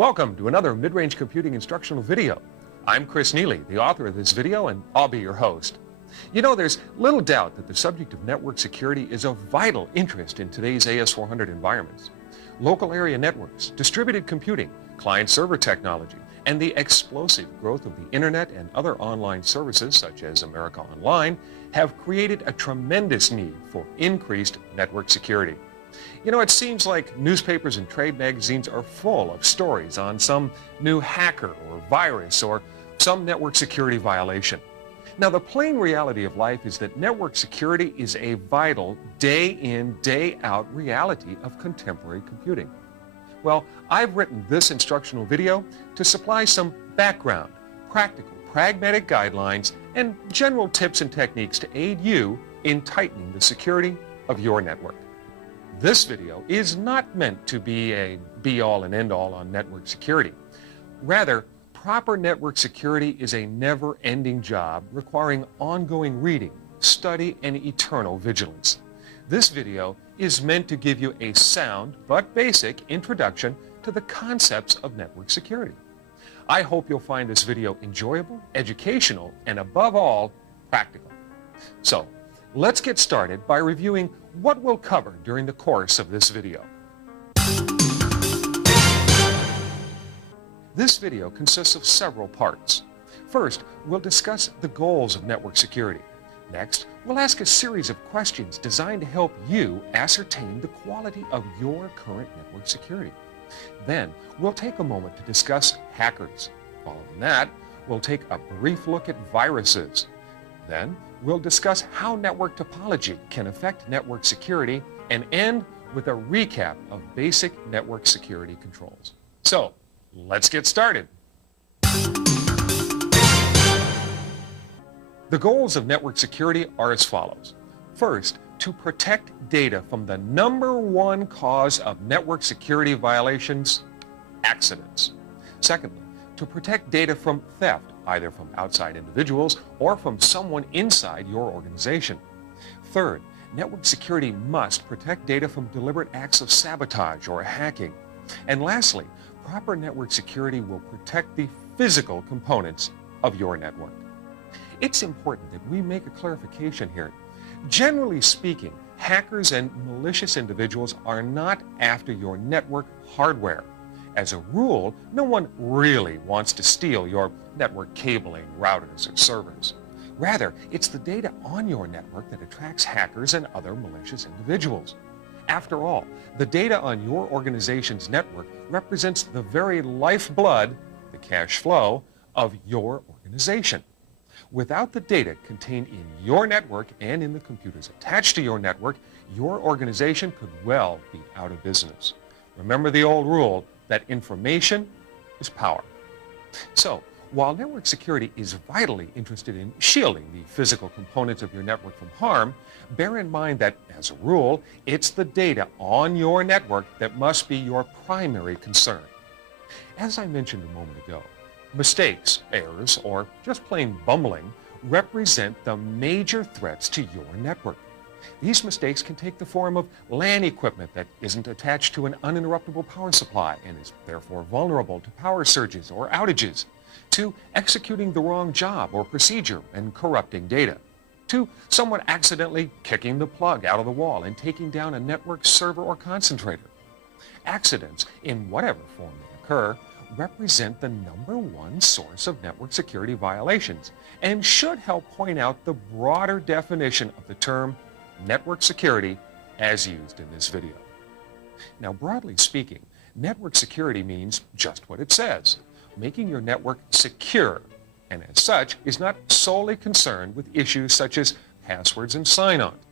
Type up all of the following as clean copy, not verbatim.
Welcome to another mid-range computing instructional video. I'm Chris Neely, the author of this video, and I'll be your host. You know, there's little doubt that the subject of network security is of vital interest in today's AS400 environments. Local area networks, distributed computing, client-server technology, and the explosive growth of the internet and other online services such as America Online have created a tremendous need for increased network security. You know, it seems like newspapers and trade magazines are full of stories on some new hacker or virus or some network security violation. Now, the plain reality of life is that network security is a vital day-in, day-out reality of contemporary computing. Well, I've written this instructional video to supply some background, practical, pragmatic guidelines, and general tips and techniques to aid you in tightening the security of your network. This video is not meant to be a be-all and end-all on network security. Rather, proper network security is a never-ending job requiring ongoing reading, study, and eternal vigilance. This video is meant to give you a sound but basic introduction to the concepts of network security. I hope you'll find this video enjoyable, educational, and above all, practical. So, let's get started by reviewing what we'll cover during the course of this video. This video consists of several parts. First, we'll discuss the goals of network security. Next, we'll ask a series of questions designed to help you ascertain the quality of your current network security. Then, we'll take a moment to discuss hackers. Following that, we'll take a brief look at viruses. Then, we'll discuss how network topology can affect network security and end with a recap of basic network security controls. So, let's get started. The goals of network security are as follows. First, to protect data from the #1 cause of network security violations, accidents. Secondly, to protect data from theft, either from outside individuals or from someone inside your organization. Third, network security must protect data from deliberate acts of sabotage or hacking. And lastly, proper network security will protect the physical components of your network. It's important that we make a clarification here. Generally speaking, hackers and malicious individuals are not after your network hardware. As a rule, no one really wants to steal your network cabling, routers, or servers. Rather, it's the data on your network that attracts hackers and other malicious individuals. After all, the data on your organization's network represents the very lifeblood, the cash flow, of your organization. Without the data contained in your network and in the computers attached to your network, your organization could well be out of business. Remember the old rule that information is power. So, while network security is vitally interested in shielding the physical components of your network from harm, bear in mind that, as a rule, it's the data on your network that must be your primary concern. As I mentioned a moment ago, mistakes, errors, or just plain bumbling represent the major threats to your network. These mistakes can take the form of LAN equipment that isn't attached to an uninterruptible power supply and is therefore vulnerable to power surges or outages, to executing the wrong job or procedure and corrupting data, to someone accidentally kicking the plug out of the wall and taking down a network server or concentrator. Accidents, in whatever form they occur, represent the #1 source of network security violations and should help point out the broader definition of the term network security as used in this video. Now, broadly speaking, network security means just what it says, making your network secure, and as such is not solely concerned with issues such as passwords and sign-ons.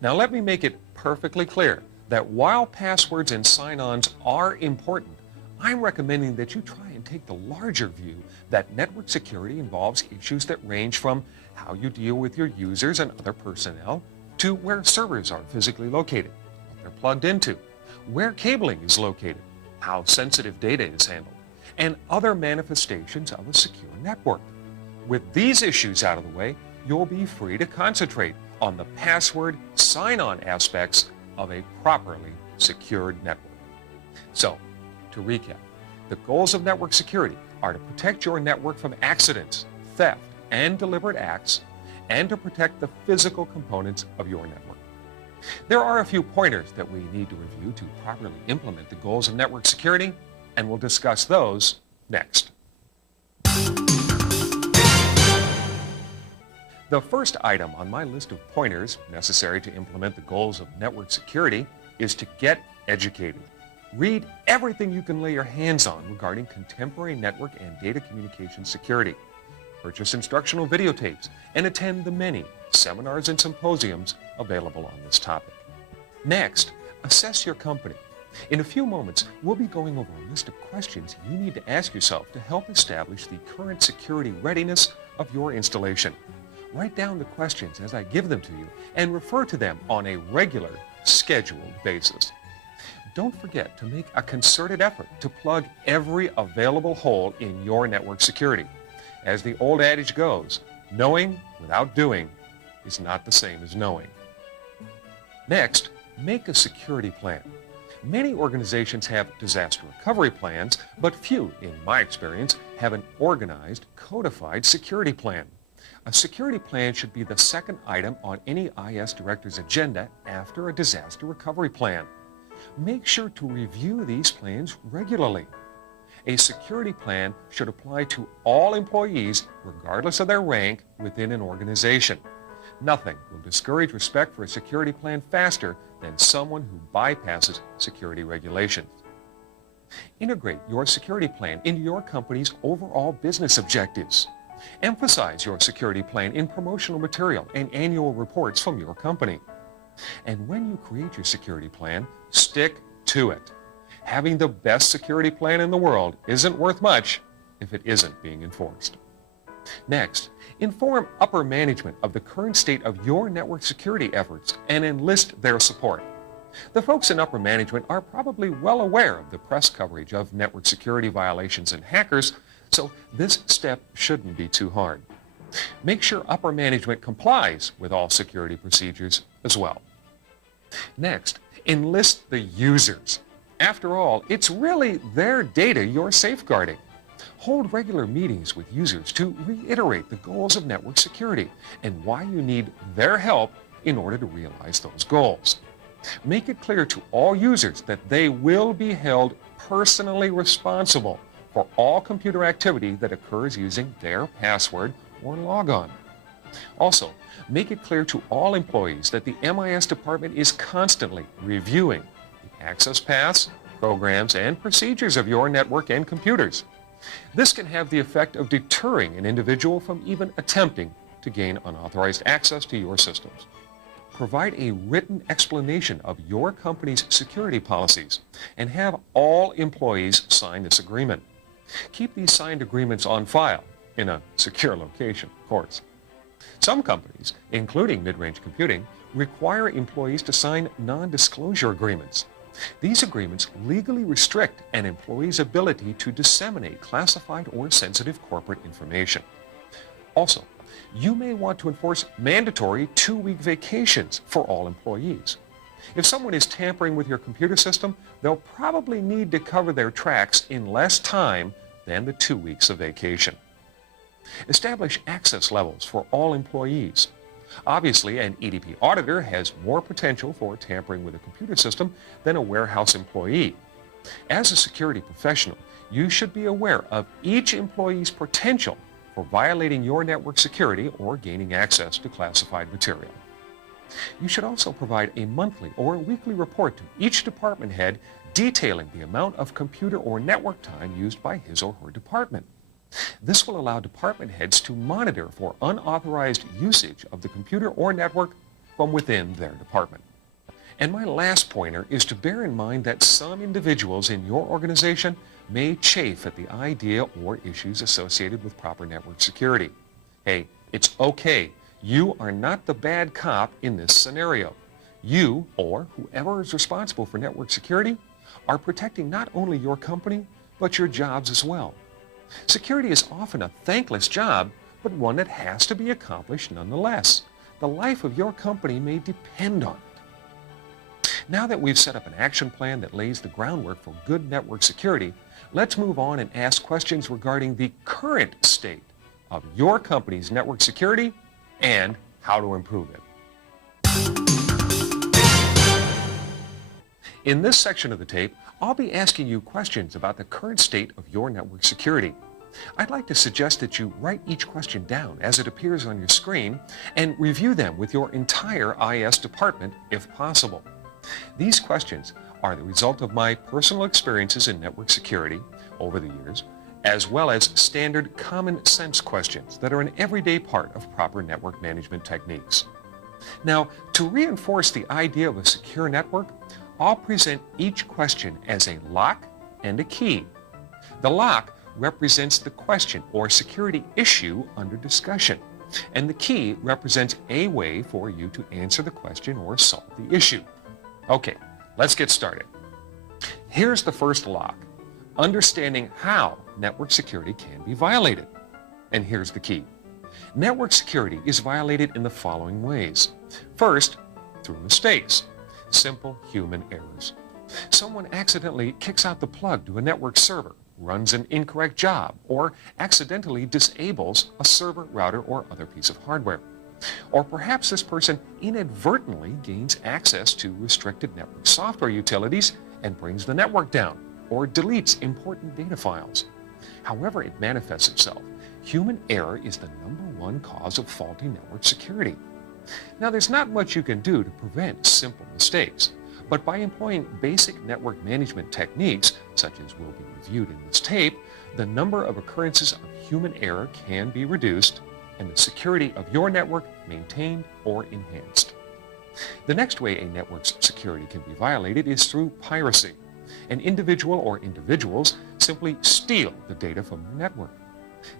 Now, let me make it perfectly clear that while passwords and sign-ons are important, I'm recommending that you try and take the larger view that network security involves issues that range from how you deal with your users and other personnel to where servers are physically located, what they're plugged into, where cabling is located, how sensitive data is handled, and other manifestations of a secure network. With these issues out of the way, you'll be free to concentrate on the password sign-on aspects of a properly secured network. So, to recap, The goals of network security are to protect your network from accidents, theft, and deliberate acts, and to protect the physical components of your network. There are a few pointers that we need to review to properly implement the goals of network security, and we'll discuss those next. The first item on my list of pointers necessary to implement the goals of network security is to get educated. Read everything you can lay your hands on regarding contemporary network and data communication security. Purchase instructional videotapes and attend the many seminars and symposiums available on this topic. Next, assess your company. In a few moments, we'll be going over a list of questions you need to ask yourself to help establish the current security readiness of your installation. Write down the questions as I give them to you and refer to them on a regular, scheduled basis. Don't forget to make a concerted effort to plug every available hole in your network security. As the old adage goes, knowing without doing is not the same as knowing. Next, make a security plan. Many organizations have disaster recovery plans, but few, in my experience, have an organized, codified security plan. A security plan should be the second item on any IS director's agenda after a disaster recovery plan. Make sure to review these plans regularly. A security plan should apply to all employees, regardless of their rank, within an organization. Nothing will discourage respect for a security plan faster than someone who bypasses security regulations. Integrate your security plan into your company's overall business objectives. Emphasize your security plan in promotional material and annual reports from your company. And when you create your security plan, stick to it. Having the best security plan in the world isn't worth much if it isn't being enforced. Next, inform upper management of the current state of your network security efforts and enlist their support. The folks in upper management are probably well aware of the press coverage of network security violations and hackers, so this step shouldn't be too hard. Make sure upper management complies with all security procedures as well. Next, enlist the users. After all, it's really their data you're safeguarding. Hold regular meetings with users to reiterate the goals of network security and why you need their help in order to realize those goals. Make it clear to all users that they will be held personally responsible for all computer activity that occurs using their password or logon. Also, make it clear to all employees that the MIS department is constantly reviewing the access paths, programs, and procedures of your network and computers. This can have the effect of deterring an individual from even attempting to gain unauthorized access to your systems. Provide a written explanation of your company's security policies and have all employees sign this agreement. Keep these signed agreements on file in a secure location, of course. Some companies, including mid-range computing, require employees to sign non-disclosure agreements. These agreements legally restrict an employee's ability to disseminate classified or sensitive corporate information. Also, you may want to enforce mandatory 2-week vacations for all employees. If someone is tampering with your computer system, they'll probably need to cover their tracks in less time than the 2 weeks of vacation. Establish access levels for all employees. Obviously, an EDP auditor has more potential for tampering with a computer system than a warehouse employee. As a security professional, you should be aware of each employee's potential for violating your network security or gaining access to classified material. You should also provide a monthly or weekly report to each department head detailing the amount of computer or network time used by his or her department. This will allow department heads to monitor for unauthorized usage of the computer or network from within their department. And my last pointer is to bear in mind that some individuals in your organization may chafe at the idea or issues associated with proper network security. Hey, it's okay. You are not the bad cop in this scenario. You, or whoever is responsible for network security, are protecting not only your company, but your jobs as well. Security is often a thankless job, but one that has to be accomplished nonetheless. The life of your company may depend on it. Now that we've set up an action plan that lays the groundwork for good network security, let's move on and ask questions regarding the current state of your company's network security and how to improve it. In this section of the tape, I'll be asking you questions about the current state of your network security. I'd like to suggest that you write each question down as it appears on your screen and review them with your entire IS department if possible. These questions are the result of my personal experiences in network security over the years, as well as standard common sense questions that are an everyday part of proper network management techniques. Now, to reinforce the idea of a secure network, I'll present each question as a lock and a key. The lock represents the question or security issue under discussion, and the key represents a way for you to answer the question or solve the issue. Okay, let's get started. Here's the first lock: understanding how network security can be violated. And here's the key. Network security is violated in the following ways. First, through mistakes, simple human errors. Someone accidentally kicks out the plug to a network server, runs an incorrect job, or accidentally disables a server, router, or other piece of hardware. Or perhaps this person inadvertently gains access to restricted network software utilities and brings the network down, or deletes important data files. However it manifests itself, human error is the #1 cause of faulty network security. Now, there's not much you can do to prevent simple mistakes, but by employing basic network management techniques, such as will be reviewed in this tape, the number of occurrences of human error can be reduced and the security of your network maintained or enhanced. The next way a network's security can be violated is through piracy. An individual or individuals simply steal the data from your network.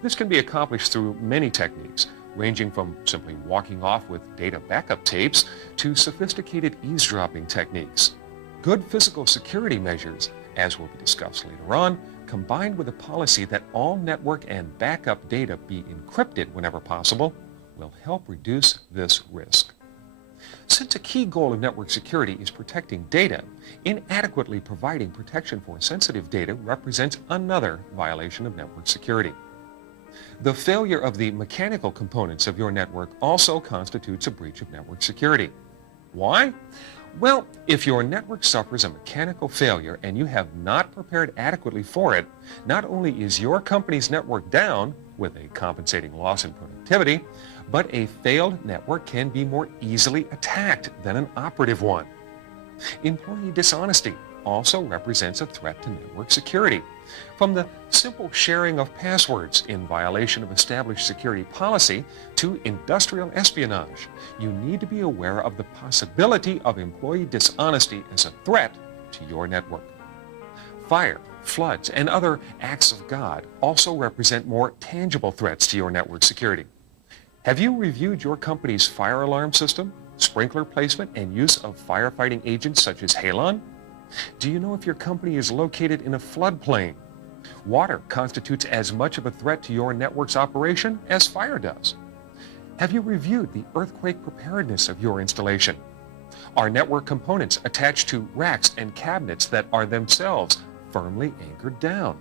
This can be accomplished through many techniques, ranging from simply walking off with data backup tapes to sophisticated eavesdropping techniques. Good physical security measures, as will be discussed later on, combined with a policy that all network and backup data be encrypted whenever possible, will help reduce this risk. Since a key goal of network security is protecting data, inadequately providing protection for sensitive data represents another violation of network security. The failure of the mechanical components of your network also constitutes a breach of network security. Why? Well, if your network suffers a mechanical failure and you have not prepared adequately for it, not only is your company's network down, with a compensating loss in productivity, but a failed network can be more easily attacked than an operative one. Employee dishonesty also represents a threat to network security. From the simple sharing of passwords in violation of established security policy to industrial espionage, you need to be aware of the possibility of employee dishonesty as a threat to your network. Fire, floods, and other acts of God also represent more tangible threats to your network security. Have you reviewed your company's fire alarm system, sprinkler placement, and use of firefighting agents such as halon? Do you know if your company is located in a floodplain? Water constitutes as much of a threat to your network's operation as fire does. Have you reviewed the earthquake preparedness of your installation? Are network components attached to racks and cabinets that are themselves firmly anchored down?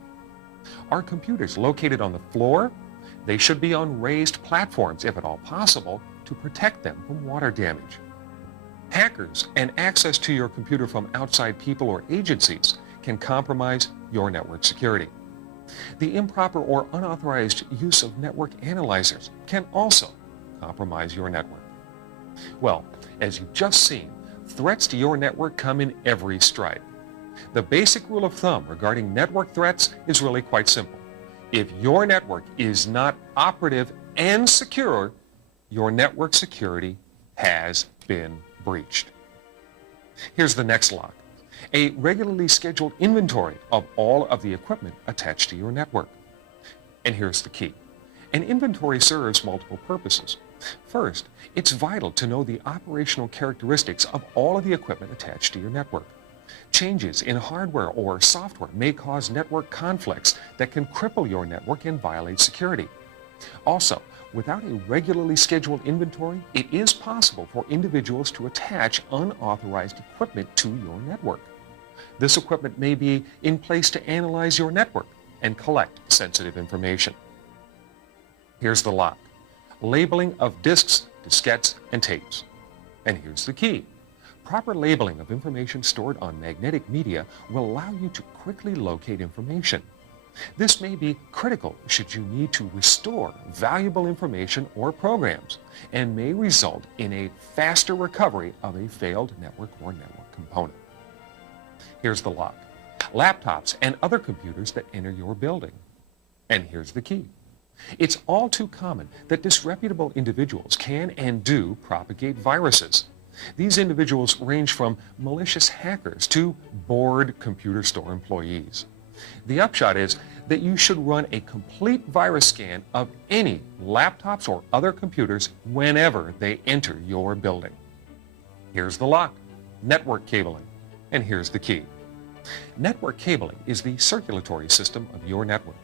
Are computers located on the floor? They should be on raised platforms, if at all possible, to protect them from water damage. Hackers and access to your computer from outside people or agencies can compromise your network security. The improper or unauthorized use of network analyzers can also compromise your network. Well, as you've just seen, threats to your network come in every stripe. The basic rule of thumb regarding network threats is really quite simple. If your network is not operative and secure, your network security has been breached. Here's the next lock: a regularly scheduled inventory of all of the equipment attached to your network. And here's the key. An inventory serves multiple purposes. First, it's vital to know the operational characteristics of all of the equipment attached to your network. Changes in hardware or software may cause network conflicts that can cripple your network and violate security. Also, without a regularly scheduled inventory, it is possible for individuals to attach unauthorized equipment to your network. This equipment may be in place to analyze your network and collect sensitive information. Here's the lock. Labeling of disks, diskettes, and tapes. And here's the key. Proper labeling of information stored on magnetic media will allow you to quickly locate information. This may be critical should you need to restore valuable information or programs, and may result in a faster recovery of a failed network or network component. Here's the lock. Laptops and other computers that enter your building. And here's the key. It's all too common that disreputable individuals can and do propagate viruses. These individuals range from malicious hackers to bored computer store employees. The upshot is that you should run a complete virus scan of any laptops or other computers whenever they enter your building. Here's the lock. Network cabling. And here's the key. Network cabling is the circulatory system of your network.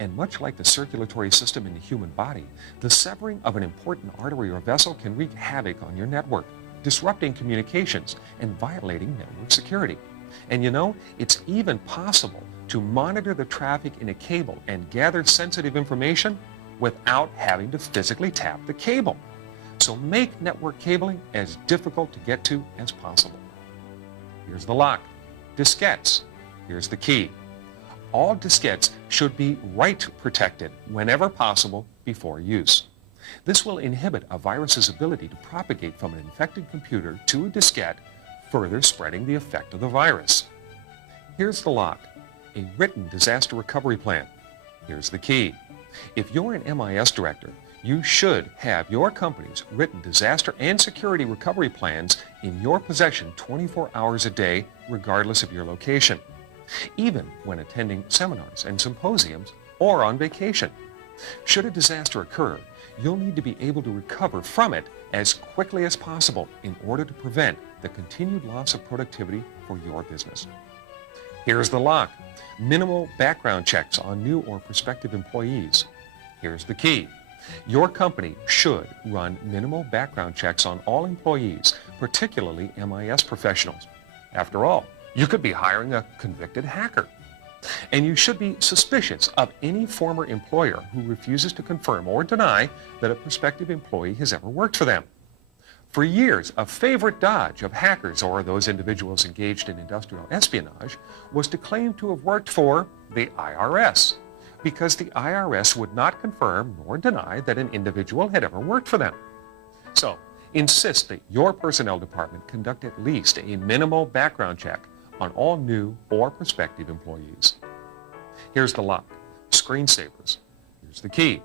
And much like the circulatory system in the human body, the severing of an important artery or vessel can wreak havoc on your network, disrupting communications and violating network security. And you know, it's even possible to monitor the traffic in a cable and gather sensitive information without having to physically tap the cable. So make network cabling as difficult to get to as possible. Here's the lock. Diskettes. Here's the key. All diskettes should be write protected whenever possible before use. This will inhibit a virus's ability to propagate from an infected computer to a diskette, further spreading the effect of the virus. Here's the lock. A written disaster recovery plan. Here's the key. If you're an MIS director, you should have your company's written disaster and security recovery plans in your possession 24 hours a day, regardless of your location, even when attending seminars and symposiums or on vacation. Should a disaster occur, you'll need to be able to recover from it as quickly as possible in order to prevent the continued loss of productivity for your business. Here's the lock. Minimal background checks on new or prospective employees. Here's the key. Your company should run minimal background checks on all employees, particularly MIS professionals. After all, you could be hiring a convicted hacker. And you should be suspicious of any former employer who refuses to confirm or deny that a prospective employee has ever worked for them. For years, a favorite dodge of hackers or those individuals engaged in industrial espionage was to claim to have worked for the IRS, because the IRS would not confirm nor deny that an individual had ever worked for them. So, insist that your personnel department conduct at least a minimal background check on all new or prospective employees. Here's the lock. Screensavers. Here's the key.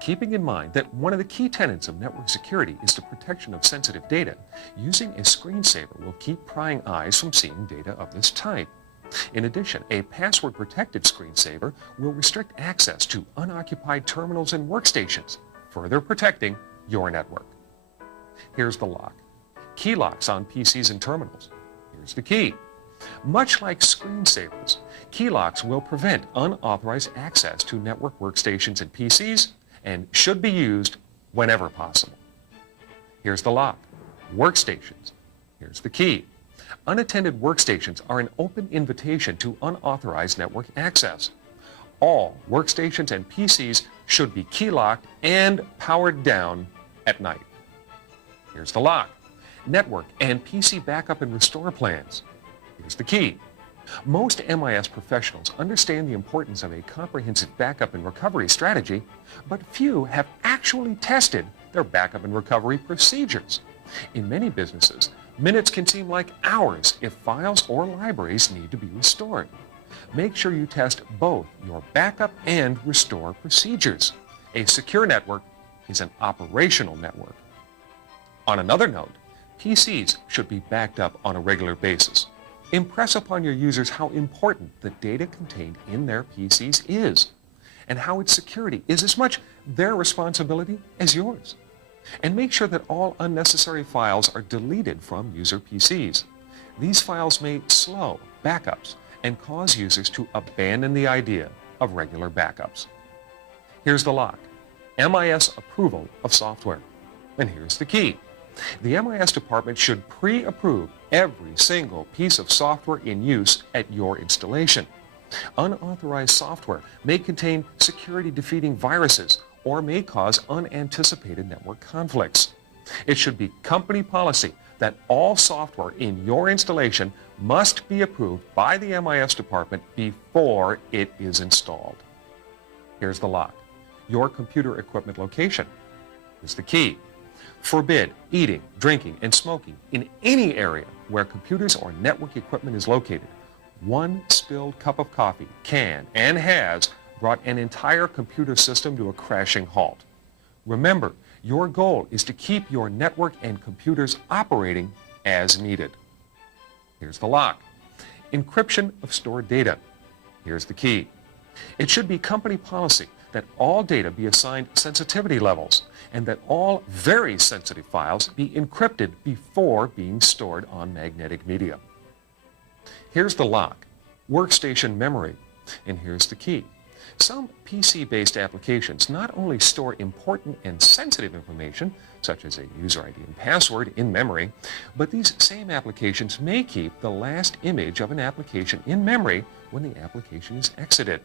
Keeping in mind that one of the key tenets of network security is the protection of sensitive data, using a screensaver will keep prying eyes from seeing data of this type. In addition, a password-protected screensaver will restrict access to unoccupied terminals and workstations, further protecting your network. Here's the lock. Keylocks on PCs and terminals. Here's the key. Much like screensavers, keylocks will prevent unauthorized access to network workstations and PCs and should be used whenever possible. Here's the lock. Workstations. Here's the key. Unattended workstations are an open invitation to unauthorized network access. All workstations and PCs should be key-locked and powered down at night. Here's the lock. Network and PC backup and restore plans. Here's the key. Most MIS professionals understand the importance of a comprehensive backup and recovery strategy, but few have actually tested their backup and recovery procedures. In many businesses, minutes can seem like hours if files or libraries need to be restored. Make sure you test both your backup and restore procedures. A secure network is an operational network. On another note, PCs should be backed up on a regular basis. Impress upon your users how important the data contained in their PCs is, and how its security is as much their responsibility as yours. And make sure that all unnecessary files are deleted from user PCs. These files may slow backups and cause users to abandon the idea of regular backups. Here's the lock. MIS approval of software. And here's the key. The MIS department should pre-approve every single piece of software in use at your installation. Unauthorized software may contain security-defeating viruses or may cause unanticipated network conflicts. It should be company policy that all software in your installation must be approved by the MIS department before it is installed. Here's the lock. Your computer equipment location is the key. Forbid eating, drinking, and smoking in any area where computers or network equipment is located. One spilled cup of coffee can and has brought an entire computer system to a crashing halt. Remember, your goal is to keep your network and computers operating as needed. Here's the lock. Encryption of stored data. Here's the key. It should be company policy that all data be assigned sensitivity levels and that all very sensitive files be encrypted before being stored on magnetic media. Here's the lock. Workstation memory. And here's the key. Some PC-based applications not only store important and sensitive information, such as a user ID and password, in memory, but these same applications may keep the last image of an application in memory when the application is exited.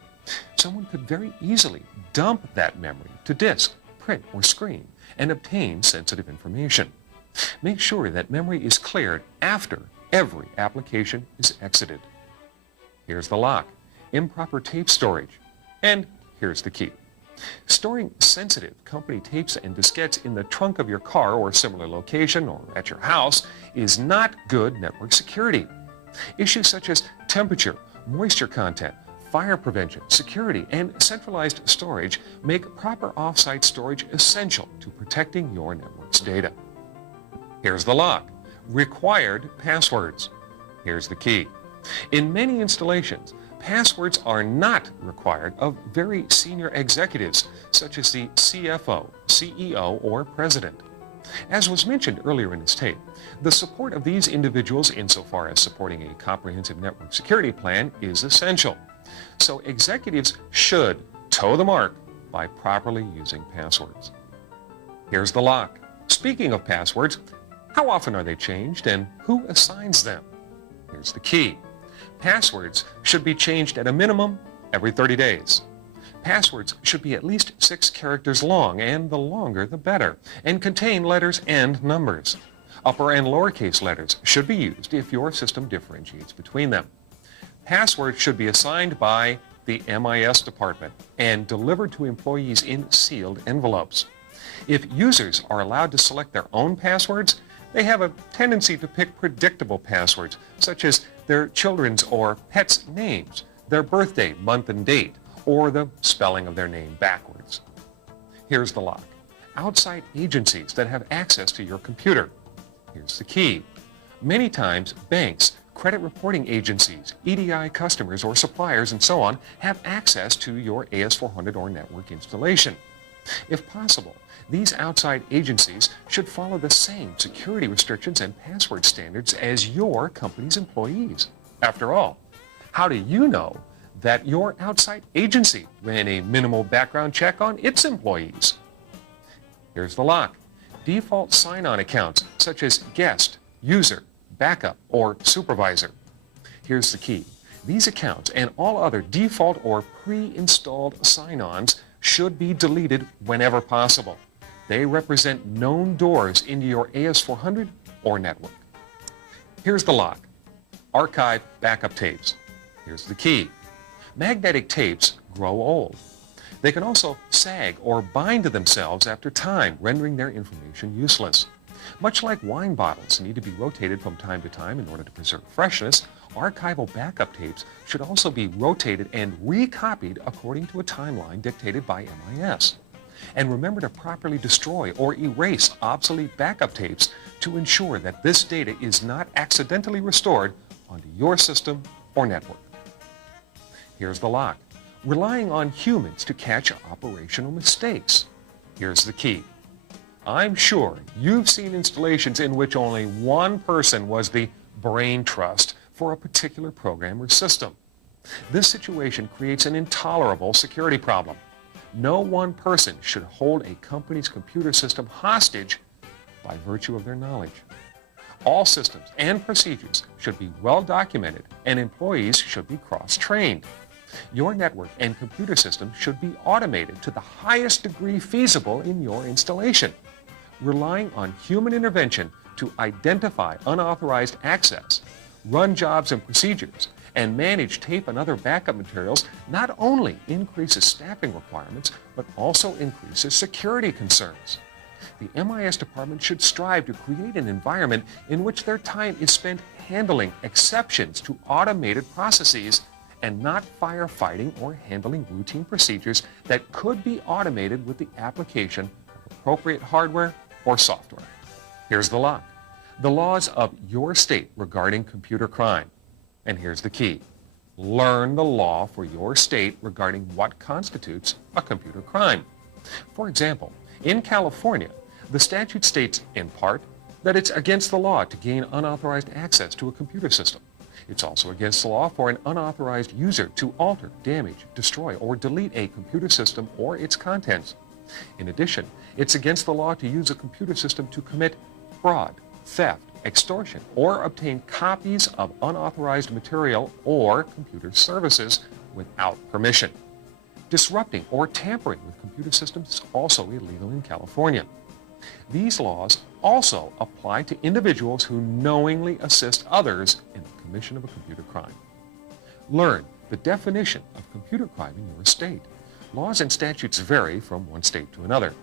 Someone could very easily dump that memory to disk, print, or screen and obtain sensitive information. Make sure that memory is cleared after every application is exited. Here's the lock. Improper tape storage. And here's the key. Storing sensitive company tapes and diskettes in the trunk of your car or similar location or at your house is not good network security. Issues such as temperature, moisture content, fire prevention, security, and centralized storage make proper off-site storage essential to protecting your network's data. Here's the lock. Required passwords. Here's the key. In many installations, passwords are not required of very senior executives, such as the CFO, CEO, or president. As was mentioned earlier in this tape, the support of these individuals insofar as supporting a comprehensive network security plan is essential. So executives should toe the mark by properly using passwords. Here's the lock. Speaking of passwords, how often are they changed and who assigns them? Here's the key. Passwords should be changed at a minimum every 30 days. Passwords should be at least 6 characters long, and the longer the better, and contain letters and numbers. Upper and lowercase letters should be used if your system differentiates between them. Passwords should be assigned by the MIS department and delivered to employees in sealed envelopes. If users are allowed to select their own passwords, they have a tendency to pick predictable passwords, such as their children's or pets' names, their birthday, month, and date, or the spelling of their name backwards. Here's the lock. Outside agencies that have access to your computer. Here's the key. Many times, banks, credit reporting agencies, EDI customers or suppliers, and so on, have access to your AS400 or network installation. If possible, these outside agencies should follow the same security restrictions and password standards as your company's employees. After all, how do you know that your outside agency ran a minimal background check on its employees? Here's the lock. Default sign-on accounts such as guest, user, backup, or supervisor. Here's the key. These accounts and all other default or pre-installed sign-ons should be deleted whenever possible. They represent known doors into your AS400 or network. Here's the lock. Archive backup tapes. Here's the key. Magnetic tapes grow old. They can also sag or bind to themselves after time, rendering their information useless. Much like wine bottles need to be rotated from time to time in order to preserve freshness, archival backup tapes should also be rotated and recopied according to a timeline dictated by MIS. And remember to properly destroy or erase obsolete backup tapes to ensure that this data is not accidentally restored onto your system or network. Here's the lock. Relying on humans to catch operational mistakes. Here's the key. I'm sure you've seen installations in which only one person was the brain trust for a particular program or system. This situation creates an intolerable security problem. No one person should hold a company's computer system hostage by virtue of their knowledge. All systems and procedures should be well documented, and employees should be cross-trained. Your network and computer system should be automated to the highest degree feasible in your installation. Relying on human intervention to identify unauthorized access, run jobs and procedures, and manage tape and other backup materials not only increases staffing requirements, but also increases security concerns. The MIS department should strive to create an environment in which their time is spent handling exceptions to automated processes and not firefighting or handling routine procedures that could be automated with the application of appropriate hardware or software. Here's the lock. The laws of your state regarding computer crime. And here's the key. Learn the law for your state regarding what constitutes a computer crime. For example, in California, the statute states, in part, that it's against the law to gain unauthorized access to a computer system. It's also against the law for an unauthorized user to alter, damage, destroy, or delete a computer system or its contents. In addition, it's against the law to use a computer system to commit fraud, theft, extortion, or obtain copies of unauthorized material or computer services without permission. Disrupting or tampering with computer systems is also illegal in California. These laws also apply to individuals who knowingly assist others in the commission of a computer crime. Learn the definition of computer crime in your state. Laws and statutes vary from one state to another.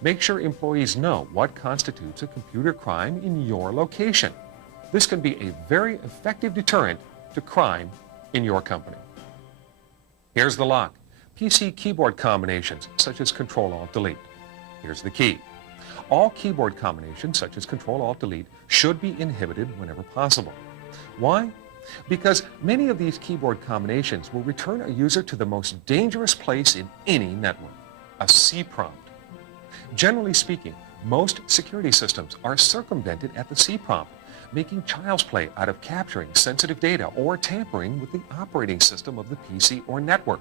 Make sure employees know what constitutes a computer crime in your location. This can be a very effective deterrent to crime in your company. Here's the lock. PC keyboard combinations such as Control-Alt-Delete. Here's the key. All keyboard combinations such as Control-Alt-Delete should be inhibited whenever possible. Why? Because many of these keyboard combinations will return a user to the most dangerous place in any network, a C prompt. Generally speaking, most security systems are circumvented at the C prompt, making child's play out of capturing sensitive data or tampering with the operating system of the PC or network.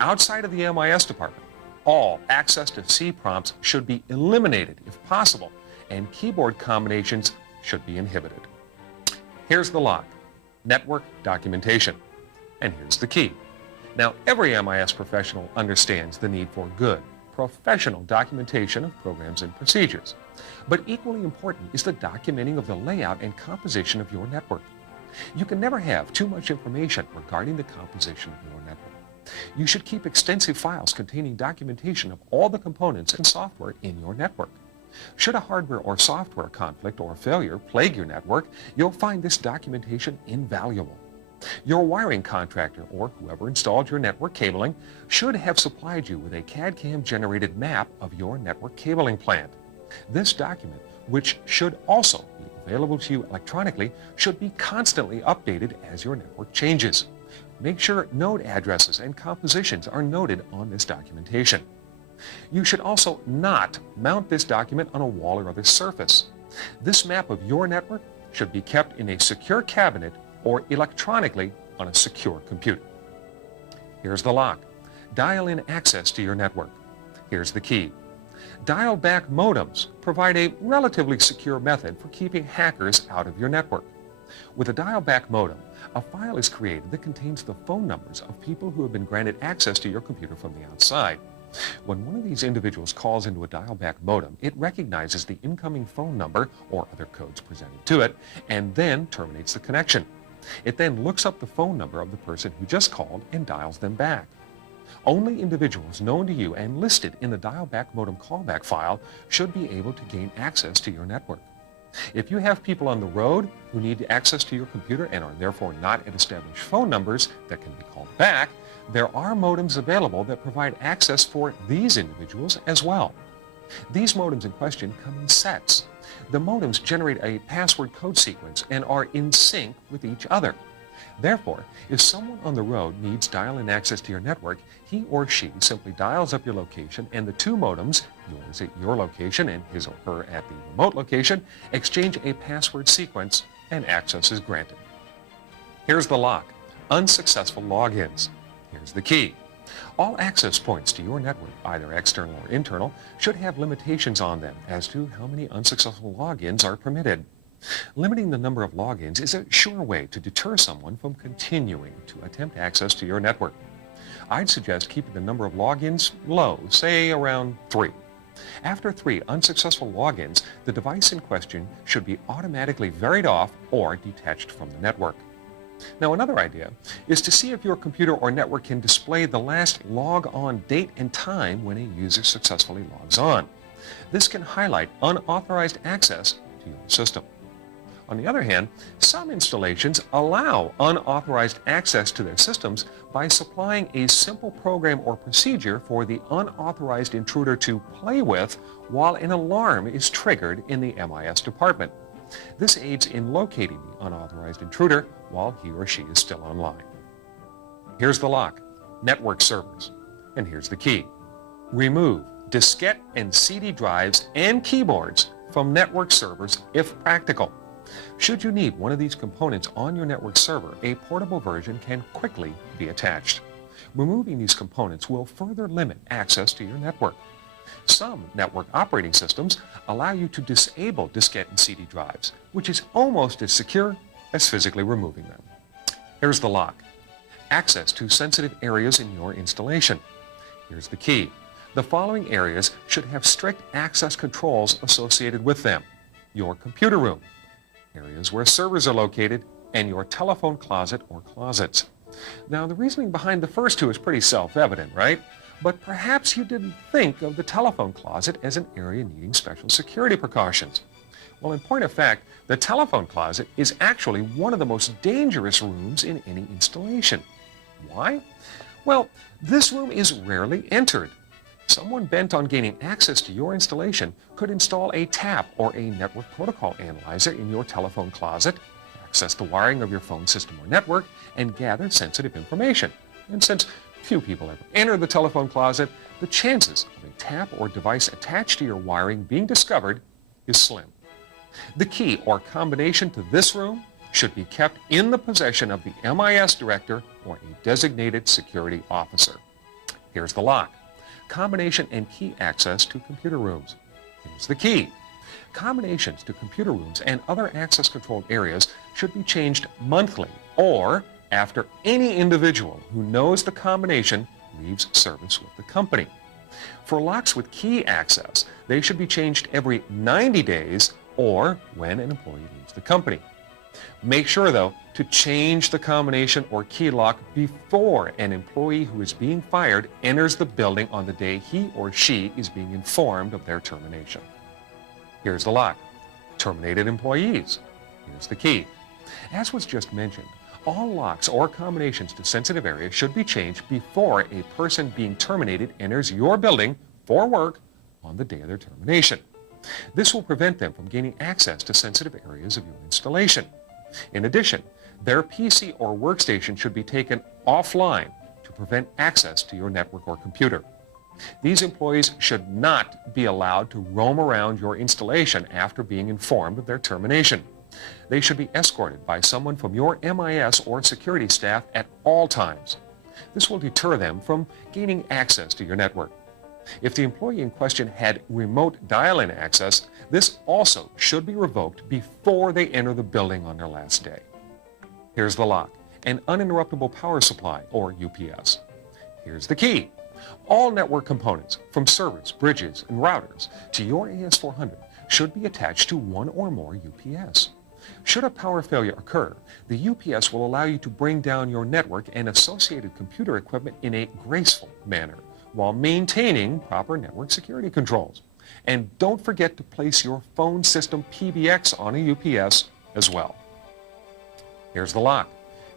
Outside of the MIS department, all access to C prompts should be eliminated if possible, and keyboard combinations should be inhibited. Here's the lock. Network documentation. And here's the key. Now, every MIS professional understands the need for good, professional documentation of programs and procedures. But equally important is the documenting of the layout and composition of your network. You can never have too much information regarding the composition of your network. You should keep extensive files containing documentation of all the components and software in your network. Should a hardware or software conflict or failure plague your network, you'll find this documentation invaluable. Your wiring contractor or whoever installed your network cabling should have supplied you with a CAD/CAM generated map of your network cabling plant. This document, which should also be available to you electronically, should be constantly updated as your network changes. Make sure node addresses and compositions are noted on this documentation. You should also not mount this document on a wall or other surface. This map of your network should be kept in a secure cabinet or electronically on a secure computer. Here's the lock. Dial-in access to your network. Here's the key. Dial-back modems provide a relatively secure method for keeping hackers out of your network. With a dial-back modem, a file is created that contains the phone numbers of people who have been granted access to your computer from the outside. When one of these individuals calls into a dial-back modem, it recognizes the incoming phone number or other codes presented to it and then terminates the connection. It then looks up the phone number of the person who just called and dials them back. Only individuals known to you and listed in the dial-back modem callback file should be able to gain access to your network. If you have people on the road who need access to your computer and are therefore not at established phone numbers that can be called back, there are modems available that provide access for these individuals as well. These modems in question come in sets. The modems generate a password code sequence and are in sync with each other. Therefore, if someone on the road needs dial-in access to your network, he or she simply dials up your location and the two modems, yours at your location and his or her at the remote location, exchange a password sequence and access is granted. Here's the lock. Unsuccessful logins. Here's the key. All access points to your network, either external or internal, should have limitations on them as to how many unsuccessful logins are permitted. Limiting the number of logins is a sure way to deter someone from continuing to attempt access to your network. I'd suggest keeping the number of logins low, say around 3. After 3 unsuccessful logins, the device in question should be automatically varied off or detached from the network. Now, another idea is to see if your computer or network can display the last log-on date and time when a user successfully logs on. This can highlight unauthorized access to your system. On the other hand, some installations allow unauthorized access to their systems by supplying a simple program or procedure for the unauthorized intruder to play with while an alarm is triggered in the MIS department. This aids in locating the unauthorized intruder while he or she is still online. Here's the lock: network servers. And here's the key: remove diskette and CD drives and keyboards from network servers if practical. Should you need one of these components on your network server, a portable version can quickly be attached. Removing these components will further limit access to your network. Some network operating systems allow you to disable diskette and CD drives, which is almost as secure as physically removing them. Here's the lock: access to sensitive areas in your installation. Here's the key: the following areas should have strict access controls associated with them: your computer room, areas where servers are located, and your telephone closet or closets. Now, the reasoning behind the first two is pretty self-evident, right? But perhaps you didn't think of the telephone closet as an area needing special security precautions. Well, in point of fact, the telephone closet is actually one of the most dangerous rooms in any installation. Why? Well, this room is rarely entered. Someone bent on gaining access to your installation could install a TAP or a network protocol analyzer in your telephone closet, access the wiring of your phone system or network, and gather sensitive information. And since few people ever enter the telephone closet, the chances of a TAP or device attached to your wiring being discovered is slim. The key or combination to this room should be kept in the possession of the MIS director or a designated security officer. Here's the lock: combination and key access to computer rooms. Here's the key: combinations to computer rooms and other access-controlled areas should be changed monthly or after any individual who knows the combination leaves service with the company. For locks with key access, they should be changed every 90 days or when an employee leaves the company. Make sure, though, to change the combination or key lock before an employee who is being fired enters the building on the day he or she is being informed of their termination. Here's the lock: terminated employees. Here's the key: as was just mentioned, all locks or combinations to sensitive areas should be changed before a person being terminated enters your building for work on the day of their termination. This will prevent them from gaining access to sensitive areas of your installation. In addition, their PC or workstation should be taken offline to prevent access to your network or computer. These employees should not be allowed to roam around your installation after being informed of their termination. They should be escorted by someone from your MIS or security staff at all times. This will deter them from gaining access to your network. If the employee in question had remote dial-in access, this also should be revoked before they enter the building on their last day. Here's the lock: an uninterruptible power supply, or UPS. Here's the key: all network components, from servers, bridges, and routers to your AS400, should be attached to one or more UPS. Should a power failure occur, the UPS will allow you to bring down your network and associated computer equipment in a graceful manner while maintaining proper network security controls. And don't forget to place your phone system PBX on a UPS as well. Here's the lock: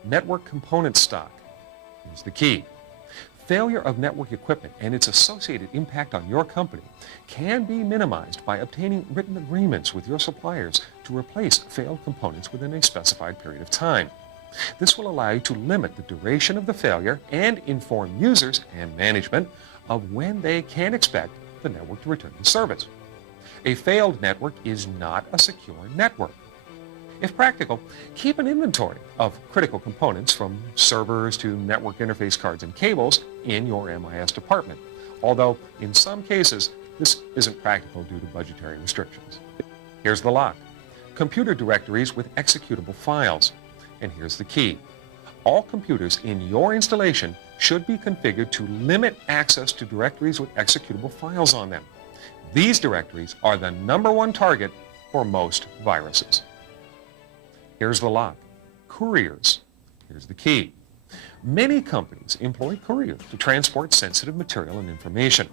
network component stock. Here's the key: failure of network equipment and its associated impact on your company can be minimized by obtaining written agreements with your suppliers to replace failed components within a specified period of time. This will allow you to limit the duration of the failure and inform users and management of when they can expect the network to return to service. A failed network is not a secure network. If practical, keep an inventory of critical components from servers to network interface cards and cables in your MIS department, although in some cases this isn't practical due to budgetary restrictions. Here's the lock. Computer directories with executable files. And here's the key. All computers in your installation should be configured to limit access to directories with executable files on them. These directories are the #1 target for most viruses. Here's the lock. Couriers. Here's the key. Many companies employ couriers to transport sensitive material and information.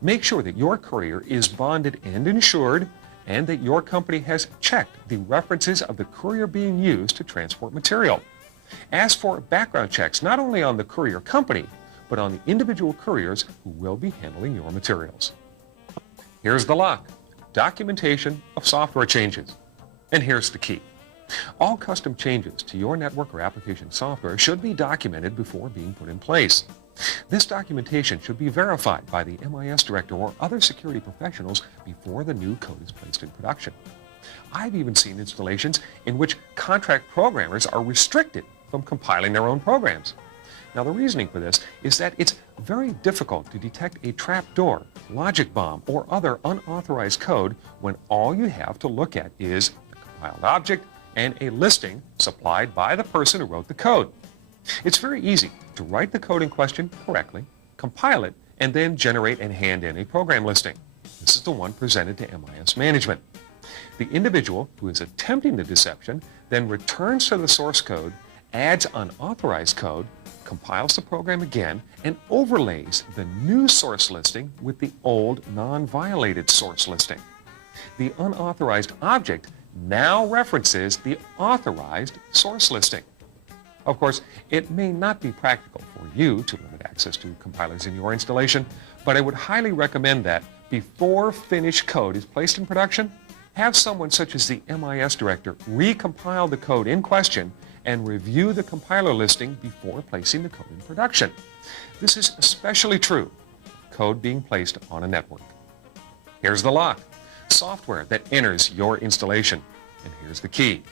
Make sure that your courier is bonded and insured, and that your company has checked the references of the courier being used to transport material. Ask for background checks not only on the courier company, but on the individual couriers who will be handling your materials. Here's the lock. Documentation of software changes. And here's the key. All custom changes to your network or application software should be documented before being put in place. This documentation should be verified by the MIS director or other security professionals before the new code is placed in production. I've even seen installations in which contract programmers are restricted from compiling their own programs. Now, the reasoning for this is that it's very difficult to detect a trapdoor, logic bomb, or other unauthorized code when all you have to look at is the compiled object and a listing supplied by the person who wrote the code. It's very easy to write the code in question correctly, compile it, and then generate and hand in a program listing. This is the one presented to MIS management. The individual who is attempting the deception then returns to the source code, adds unauthorized code, compiles the program again, and overlays the new source listing with the old non-violated source listing. The unauthorized object now references the authorized source listing. Of course, it may not be practical for you to limit access to compilers in your installation, but I would highly recommend that before finished code is placed in production, have someone such as the MIS director recompile the code in question and review the compiler listing before placing the code in production. This is especially true of code being placed on a network. Here's the lock. Software that enters your installation. And here's the key.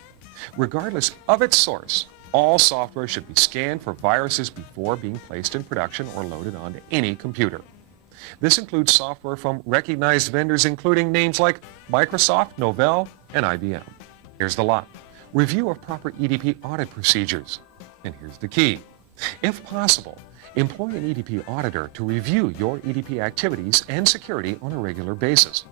Regardless of its source, all software should be scanned for viruses before being placed in production or loaded onto any computer. This includes software from recognized vendors including names like Microsoft, Novell, and IBM. Here's the lock. Review of proper EDP audit procedures. And here's the key. If possible, employ an EDP auditor to review your EDP activities and security on a regular basis.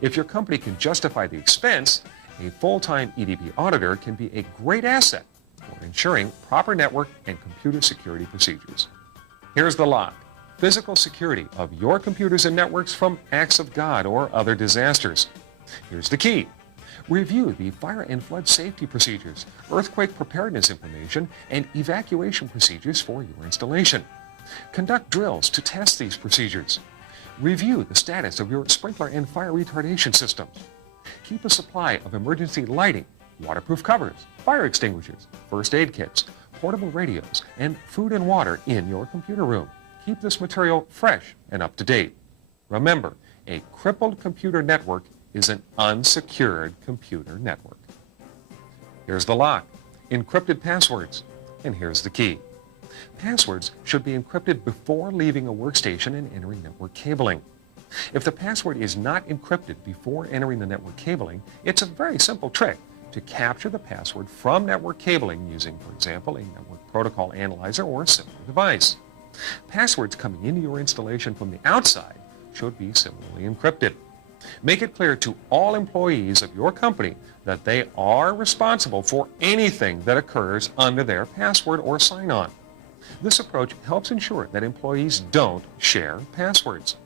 If your company can justify the expense, a full-time EDP auditor can be a great asset for ensuring proper network and computer security procedures. Here's the lock. Physical security of your computers and networks from acts of God or other disasters. Here's the key. Review the fire and flood safety procedures, earthquake preparedness information, and evacuation procedures for your installation. Conduct drills to test these procedures. Review the status of your sprinkler and fire retardation systems. Keep a supply of emergency lighting, waterproof covers, fire extinguishers, first aid kits, portable radios, and food and water in your computer room. Keep this material fresh and up to date. Remember, a crippled computer network is an unsecured computer network. Here's the lock. Encrypted passwords. And here's the key. Passwords should be encrypted before leaving a workstation and entering network cabling. If the password is not encrypted before entering the network cabling, it's a very simple trick to capture the password from network cabling using, for example, a network protocol analyzer or a similar device. Passwords coming into your installation from the outside should be similarly encrypted. Make it clear to all employees of your company that they are responsible for anything that occurs under their password or sign-on. This approach helps ensure that employees don't share passwords.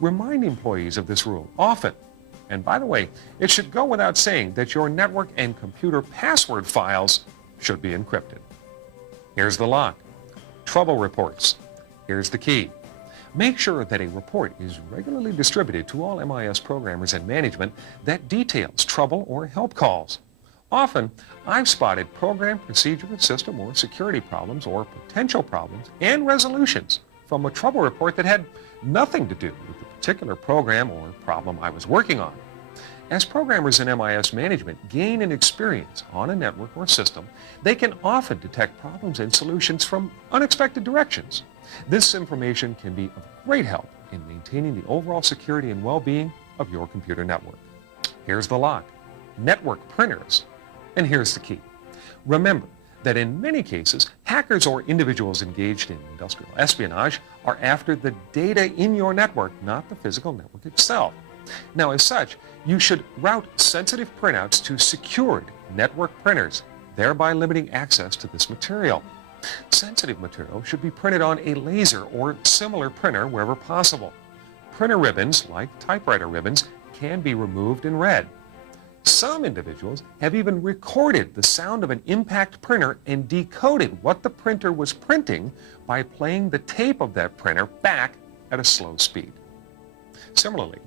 Remind employees of this rule often. And by the way, it should go without saying that your network and computer password files should be encrypted. Here's the lock. Trouble reports. Here's the key. Make sure that a report is regularly distributed to all MIS programmers and management that details trouble or help calls. Often, I've spotted program, procedure, system, or security problems or potential problems and resolutions from a trouble report that had nothing to do with the particular program or problem I was working on. As programmers in MIS management gain an experience on a network or system, they can often detect problems and solutions from unexpected directions. This information can be of great help in maintaining the overall security and well-being of your computer network. Here's the lock: network printers. And here's the key. Remember that in many cases, hackers or individuals engaged in industrial espionage are after the data in your network, not the physical network itself. Now, as such, you should route sensitive printouts to secured network printers, thereby limiting access to this material. Sensitive material should be printed on a laser or similar printer wherever possible. Printer ribbons, like typewriter ribbons, can be removed and read. Some individuals have even recorded the sound of an impact printer and decoded what the printer was printing by playing the tape of that printer back at a slow speed. Similarly,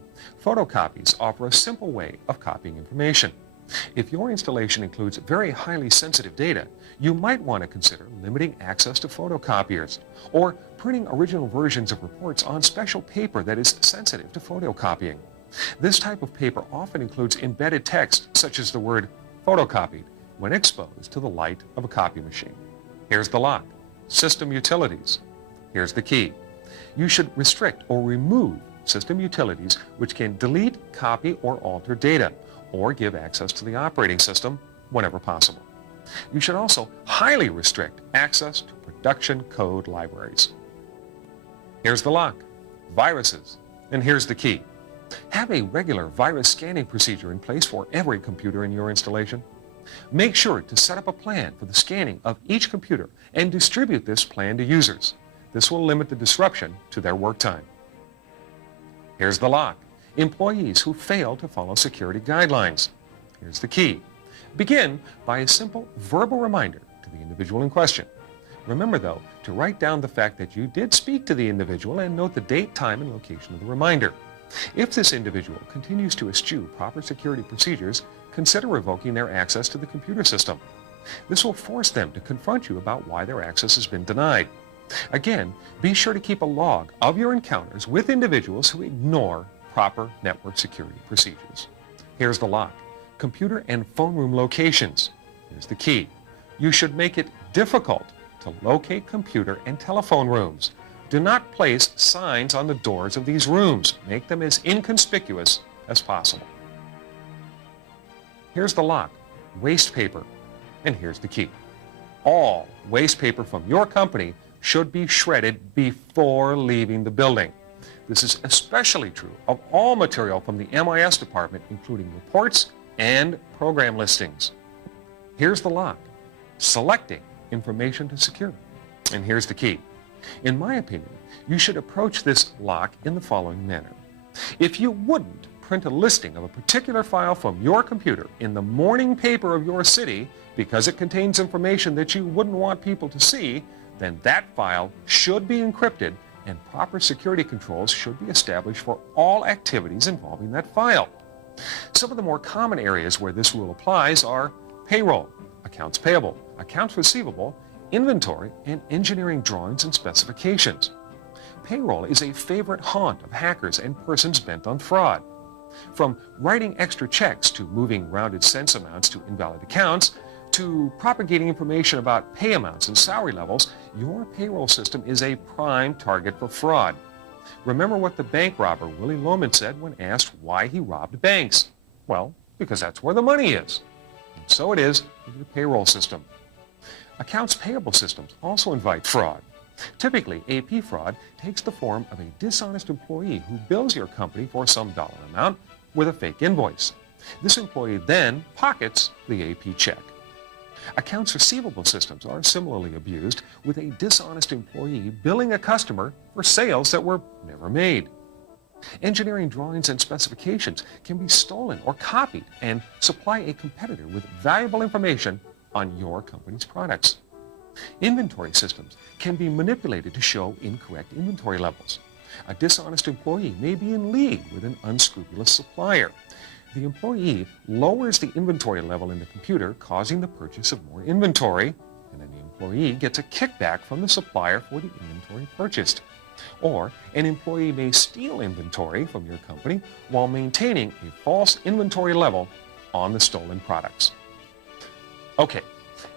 photocopies offer a simple way of copying information. If your installation includes very highly sensitive data, you might want to consider limiting access to photocopiers or printing original versions of reports on special paper that is sensitive to photocopying. This type of paper often includes embedded text such as the word photocopied when exposed to the light of a copy machine. Here's the lock: system utilities. Here's the key. You should restrict or remove system utilities which can delete, copy, or alter data, or give access to the operating system whenever possible. You should also highly restrict access to production code libraries. Here's the lock: viruses. And here's the key. Have a regular virus scanning procedure in place for every computer in your installation. Make sure to set up a plan for the scanning of each computer and distribute this plan to users. This will limit the disruption to their work time. Here's the lock: employees who fail to follow security guidelines. Here's the key. Begin by a simple verbal reminder to the individual in question. Remember, though, to write down the fact that you did speak to the individual and note the date, time, and location of the reminder. If this individual continues to eschew proper security procedures, consider revoking their access to the computer system. This will force them to confront you about why their access has been denied. Again, be sure to keep a log of your encounters with individuals who ignore proper network security procedures. Here's the lock: computer and phone room locations. Here's the key. You should make it difficult to locate computer and telephone rooms. Do not place signs on the doors of these rooms. Make them as inconspicuous as possible. Here's the lock: waste paper. And here's the key. All waste paper from your company should be shredded before leaving the building. This is especially true of all material from the MIS department, including reports and program listings. Here's the lock: selecting information to secure. And here's the key. In my opinion, you should approach this lock in the following manner. If you wouldn't print a listing of a particular file from your computer in the morning paper of your city because it contains information that you wouldn't want people to see, then that file should be encrypted and proper security controls should be established for all activities involving that file. Some of the more common areas where this rule applies are payroll, accounts payable, accounts receivable, inventory, and engineering drawings and specifications. Payroll is a favorite haunt of hackers and persons bent on fraud. From writing extra checks to moving rounded cents amounts to invalid accounts, to propagating information about pay amounts and salary levels, your payroll system is a prime target for fraud. Remember what the bank robber Willie Loman said when asked why he robbed banks. Well, because that's where the money is. And so it is with the payroll system. Accounts payable systems also invite fraud. Typically, AP fraud takes the form of a dishonest employee who bills your company for some dollar amount with a fake invoice. This employee then pockets the AP check. Accounts receivable systems are similarly abused, with a dishonest employee billing a customer for sales that were never made. Engineering drawings and specifications can be stolen or copied and supply a competitor with valuable information on your company's products. Inventory systems can be manipulated to show incorrect inventory levels. A dishonest employee may be in league with an unscrupulous supplier. The employee lowers the inventory level in the computer, causing the purchase of more inventory, and then the employee gets a kickback from the supplier for the inventory purchased. Or an employee may steal inventory from your company while maintaining a false inventory level on the stolen products. Okay,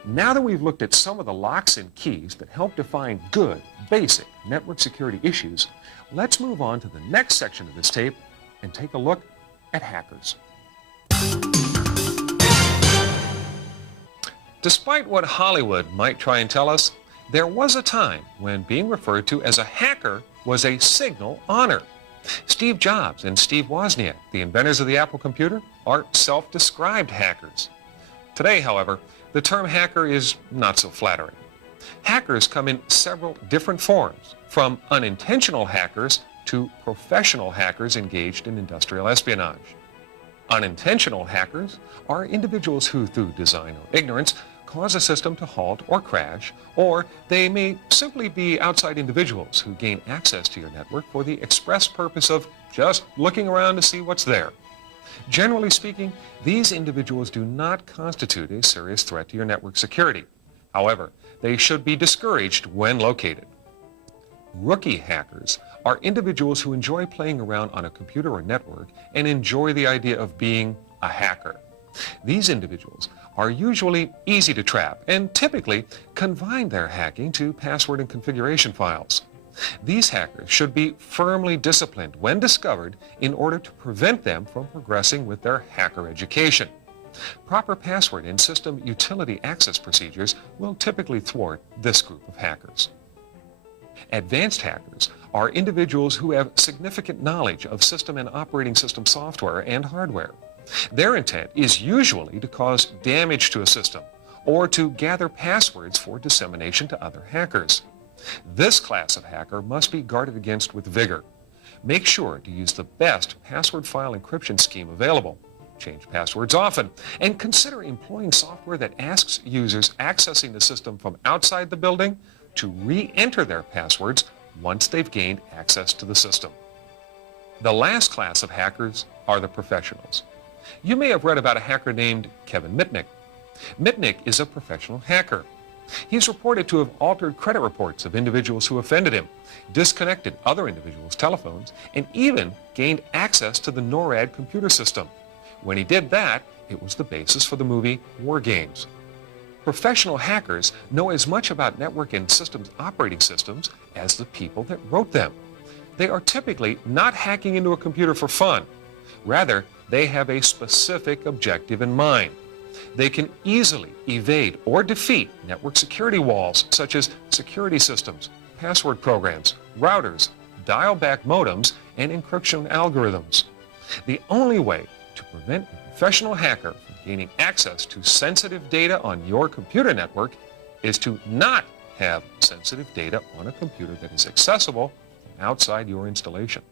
now that we've looked at some of the locks and keys that help define good, basic network security issues, let's move on to the next section of this tape and take a look at hackers. Despite what Hollywood might try and tell us, there was a time when being referred to as a hacker was a signal honor. Steve Jobs and Steve Wozniak, the inventors of the Apple computer, are self-described hackers. Today, however, the term hacker is not so flattering. Hackers come in several different forms, from unintentional hackers to professional hackers engaged in industrial espionage. Unintentional hackers are individuals who, through design or ignorance, cause a system to halt or crash, or they may simply be outside individuals who gain access to your network for the express purpose of just looking around to see what's there. Generally speaking, these individuals do not constitute a serious threat to your network security. However, they should be discouraged when located. Rookie hackers are individuals who enjoy playing around on a computer or network and enjoy the idea of being a hacker. These individuals are usually easy to trap and typically confine their hacking to password and configuration files. These hackers should be firmly disciplined when discovered in order to prevent them from progressing with their hacker education. Proper password and system utility access procedures will typically thwart this group of hackers. Advanced hackers are individuals who have significant knowledge of system and operating system software and hardware. Their intent is usually to cause damage to a system or to gather passwords for dissemination to other hackers. This class of hacker must be guarded against with vigor. Make sure to use the best password file encryption scheme available. Change passwords often, and consider employing software that asks users accessing the system from outside the building to re-enter their passwords once they've gained access to the system. The last class of hackers are the professionals. You may have read about a hacker named Kevin Mitnick. Mitnick is a professional hacker. He's reported to have altered credit reports of individuals who offended him, disconnected other individuals' telephones, and even gained access to the NORAD computer system. When he did that, it was the basis for the movie War Games. Professional hackers know as much about network and systems operating systems as the people that wrote them. They are typically not hacking into a computer for fun. Rather, they have a specific objective in mind. They can easily evade or defeat network security walls such as security systems, password programs, routers, dial-back modems, and encryption algorithms. The only way to prevent a professional hacker from gaining access to sensitive data on your computer network is to not have sensitive data on a computer that is accessible from outside your installation.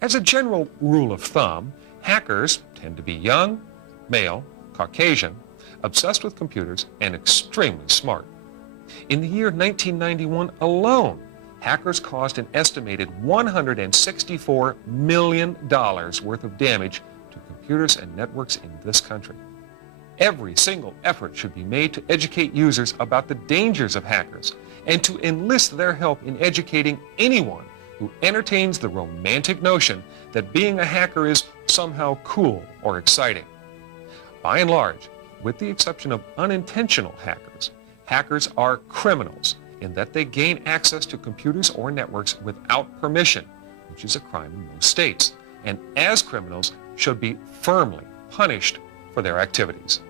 As a general rule of thumb, hackers tend to be young, male, Caucasian, obsessed with computers, and extremely smart. In the year 1991 alone, hackers caused an estimated $164 million worth of damage to computers and networks in this country. Every single effort should be made to educate users about the dangers of hackers and to enlist their help in educating anyone who entertains the romantic notion that being a hacker is somehow cool or exciting. By and large, with the exception of unintentional hackers, hackers are criminals in that they gain access to computers or networks without permission, which is a crime in most states, and as criminals should be firmly punished for their activities.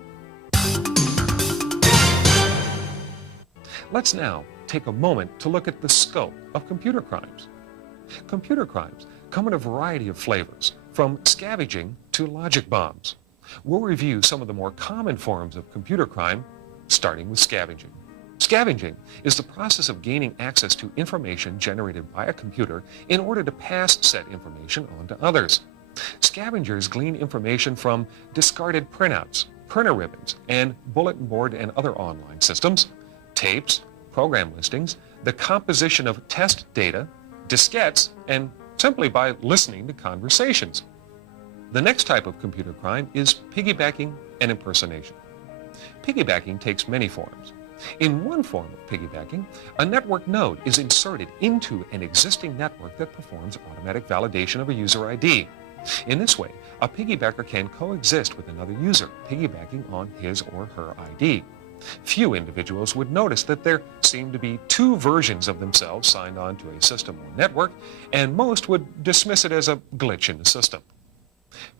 Let's now take a moment to look at the scope of computer crimes. Computer crimes come in a variety of flavors, from scavenging to logic bombs. We'll review some of the more common forms of computer crime, starting with scavenging. Scavenging is the process of gaining access to information generated by a computer in order to pass said information on to others. Scavengers glean information from discarded printouts, printer ribbons, and bulletin board and other online systems, tapes, program listings, the composition of test data, diskettes, and simply by listening to conversations. The next type of computer crime is piggybacking and impersonation. Piggybacking takes many forms. In one form of piggybacking, a network node is inserted into an existing network that performs automatic validation of a user ID. In this way, a piggybacker can coexist with another user, piggybacking on his or her ID. Few individuals would notice that there seem to be two versions of themselves signed on to a system or network, and most would dismiss it as a glitch in the system.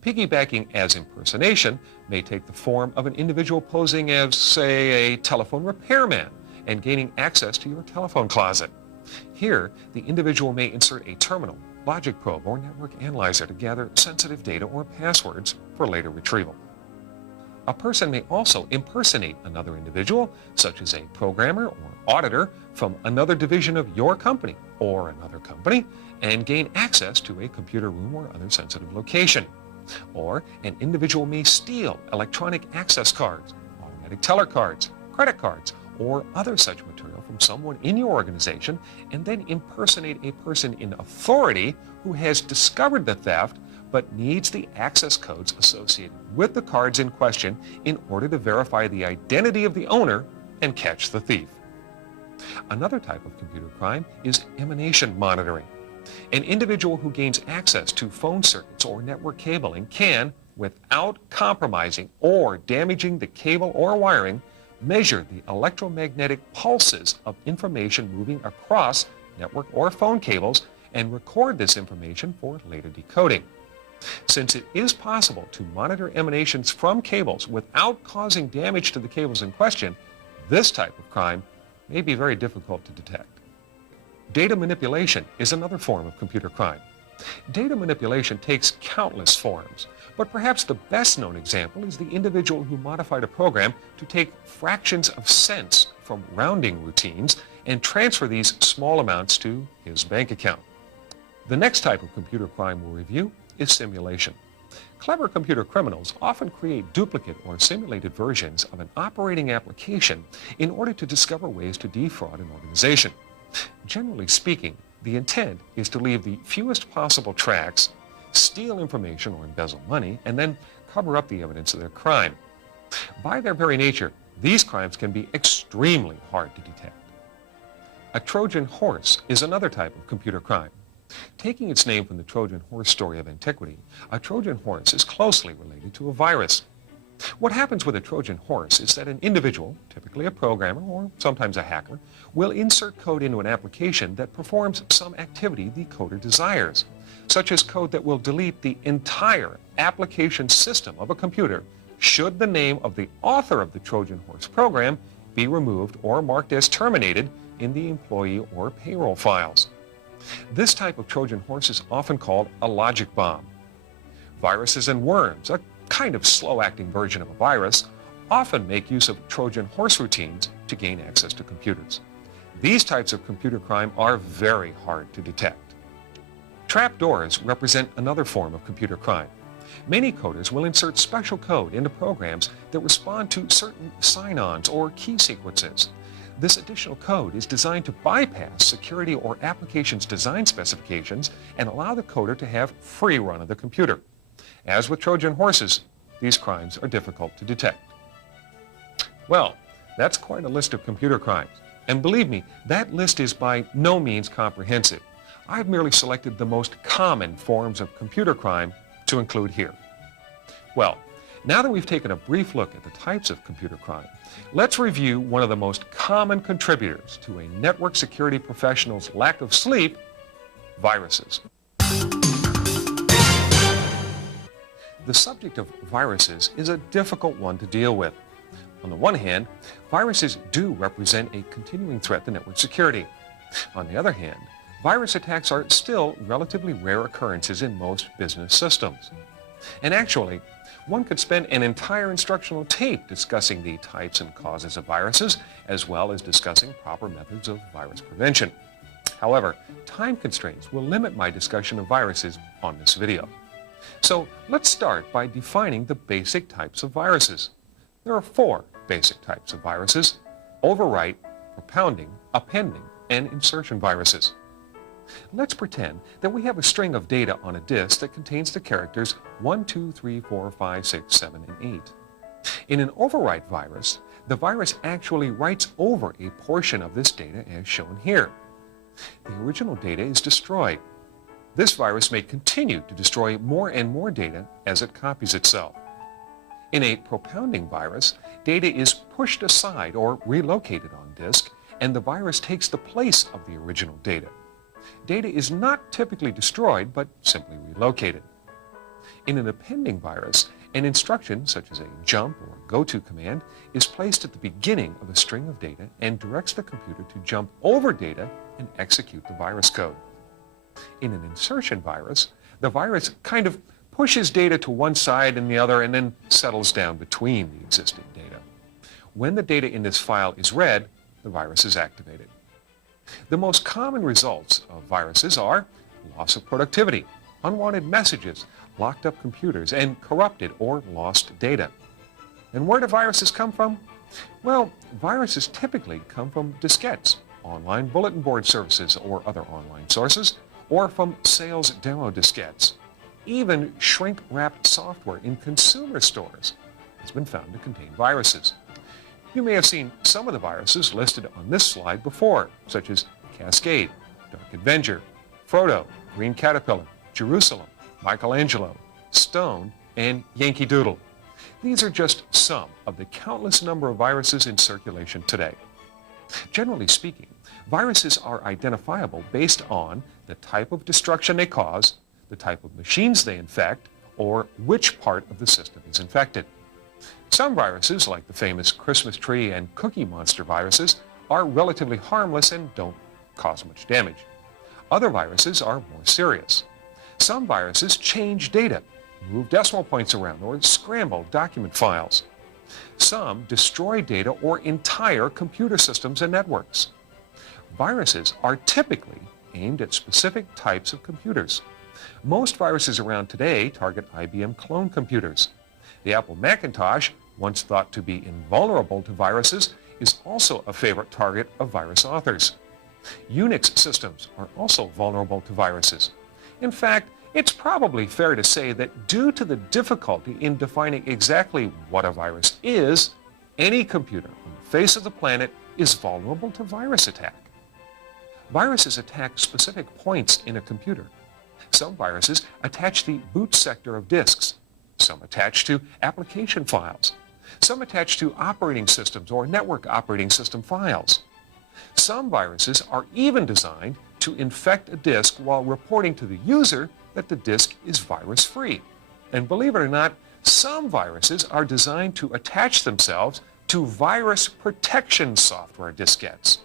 Piggybacking as impersonation may take the form of an individual posing as, say, a telephone repairman and gaining access to your telephone closet. Here, the individual may insert a terminal, logic probe, or network analyzer to gather sensitive data or passwords for later retrieval. A person may also impersonate another individual, such as a programmer or auditor from another division of your company or another company, and gain access to a computer room or other sensitive location. Or an individual may steal electronic access cards, automatic teller cards, credit cards, or other such material from someone in your organization and then impersonate a person in authority who has discovered the theft but needs the access codes associated with the cards in question in order to verify the identity of the owner and catch the thief. Another type of computer crime is emanation monitoring. An individual who gains access to phone circuits or network cabling can, without compromising or damaging the cable or wiring, measure the electromagnetic pulses of information moving across network or phone cables and record this information for later decoding. Since it is possible to monitor emanations from cables without causing damage to the cables in question, this type of crime may be very difficult to detect. Data manipulation is another form of computer crime. Data manipulation takes countless forms, but perhaps the best known example is the individual who modified a program to take fractions of cents from rounding routines and transfer these small amounts to his bank account. The next type of computer crime we'll review is simulation. Clever computer criminals often create duplicate or simulated versions of an operating application in order to discover ways to defraud an organization. Generally speaking, the intent is to leave the fewest possible tracks, steal information or embezzle money, and then cover up the evidence of their crime. By their very nature, these crimes can be extremely hard to detect. A Trojan Horse is another type of computer crime. Taking its name from the Trojan Horse story of antiquity, a Trojan Horse is closely related to a virus. What happens with a Trojan Horse is that an individual, typically a programmer or sometimes a hacker, will insert code into an application that performs some activity the coder desires, such as code that will delete the entire application system of a computer should the name of the author of the Trojan Horse program be removed or marked as terminated in the employee or payroll files. This type of Trojan Horse is often called a logic bomb. Viruses and worms, a kind of slow-acting version of a virus, often make use of Trojan Horse routines to gain access to computers. These types of computer crime are very hard to detect. Trapdoors represent another form of computer crime. Many coders will insert special code into programs that respond to certain sign-ons or key sequences. This additional code is designed to bypass security or applications design specifications and allow the coder to have free run of the computer. As with Trojan Horses, these crimes are difficult to detect. Well, that's quite a list of computer crimes. And believe me, that list is by no means comprehensive. I've merely selected the most common forms of computer crime to include here. Well, now that we've taken a brief look at the types of computer crime, let's review one of the most common contributors to a network security professional's lack of sleep: viruses. The subject of viruses is a difficult one to deal with. On the one hand, viruses do represent a continuing threat to network security. On the other hand, virus attacks are still relatively rare occurrences in most business systems. And actually, one could spend an entire instructional tape discussing the types and causes of viruses, as well as discussing proper methods of virus prevention. However, time constraints will limit my discussion of viruses on this video. So let's start by defining the basic types of viruses. There are 4 basic types of viruses: overwrite, propounding, appending, and insertion viruses. Let's pretend that we have a string of data on a disk that contains the characters 1, 2, 3, 4, 5, 6, 7, and 8. In an overwrite virus, the virus actually writes over a portion of this data as shown here. The original data is destroyed. This virus may continue to destroy more and more data as it copies itself. In a propounding virus, data is pushed aside or relocated on disk, and the virus takes the place of the original data. Data is not typically destroyed, but simply relocated. In an appending virus, an instruction, such as a jump or go-to command, is placed at the beginning of a string of data and directs the computer to jump over data and execute the virus code. In an insertion virus, the virus kind of pushes data to one side and the other and then settles down between the existing data. When the data in this file is read, the virus is activated. The most common results of viruses are loss of productivity, unwanted messages, locked up computers, and corrupted or lost data. And where do viruses come from? Well, viruses typically come from diskettes, online bulletin board services or other online sources, or from sales demo diskettes. Even shrink-wrapped software in consumer stores has been found to contain viruses. You may have seen some of the viruses listed on this slide before, such as Cascade, Dark Avenger, Frodo, Green Caterpillar, Jerusalem, Michelangelo, Stone, and Yankee Doodle. These are just some of the countless number of viruses in circulation today. Generally speaking, viruses are identifiable based on the type of destruction they cause, the type of machines they infect, or which part of the system is infected. Some viruses, like the famous Christmas tree and Cookie Monster viruses, are relatively harmless and don't cause much damage. Other viruses are more serious. Some viruses change data, move decimal points around, or scramble document files. Some destroy data or entire computer systems and networks. Viruses are typically aimed at specific types of computers. Most viruses around today target IBM clone computers. The Apple Macintosh, once thought to be invulnerable to viruses, is also a favorite target of virus authors. Unix systems are also vulnerable to viruses. In fact, it's probably fair to say that due to the difficulty in defining exactly what a virus is, any computer on the face of the planet is vulnerable to virus attack. Viruses attack specific points in a computer. Some viruses attach the boot sector of disks. Some attach to application files. Some attach to operating systems or network operating system files. Some viruses are even designed to infect a disk while reporting to the user that the disk is virus-free. And believe it or not, some viruses are designed to attach themselves to virus protection software diskettes.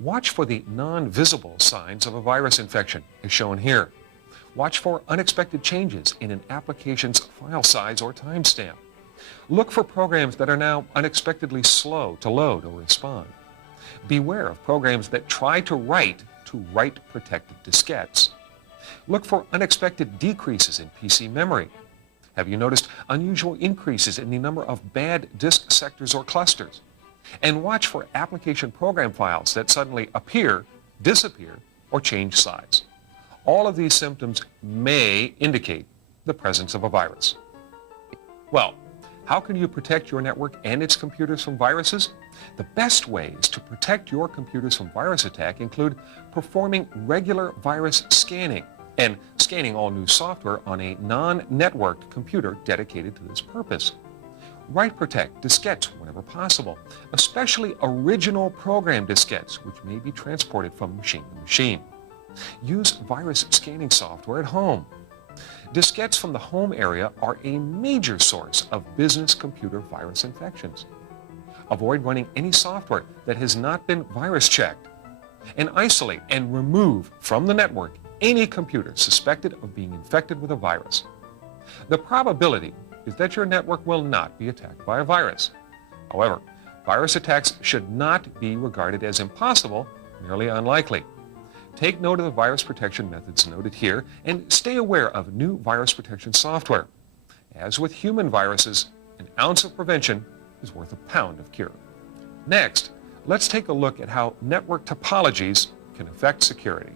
Watch for the non-visible signs of a virus infection, as shown here. Watch for unexpected changes in an application's file size or timestamp. Look for programs that are now unexpectedly slow to load or respond. Beware of programs that try to write protected diskettes. Look for unexpected decreases in PC memory. Have you noticed unusual increases in the number of bad disk sectors or clusters? And watch for application program files that suddenly appear, disappear, or change size. All of these symptoms may indicate the presence of a virus. Well, how can you protect your network and its computers from viruses? The best ways to protect your computers from virus attack include performing regular virus scanning and scanning all new software on a non-networked computer dedicated to this purpose. Write-protect diskettes whenever possible, especially original program diskettes, which may be transported from machine to machine. Use virus scanning software at home. Diskettes from the home area are a major source of business computer virus infections. Avoid running any software that has not been virus checked. And isolate and remove from the network any computer suspected of being infected with a virus. The probability is that your network will not be attacked by a virus. However, virus attacks should not be regarded as impossible, merely unlikely. Take note of the virus protection methods noted here and stay aware of new virus protection software. As with human viruses, an ounce of prevention is worth a pound of cure. Next, let's take a look at how network topologies can affect security.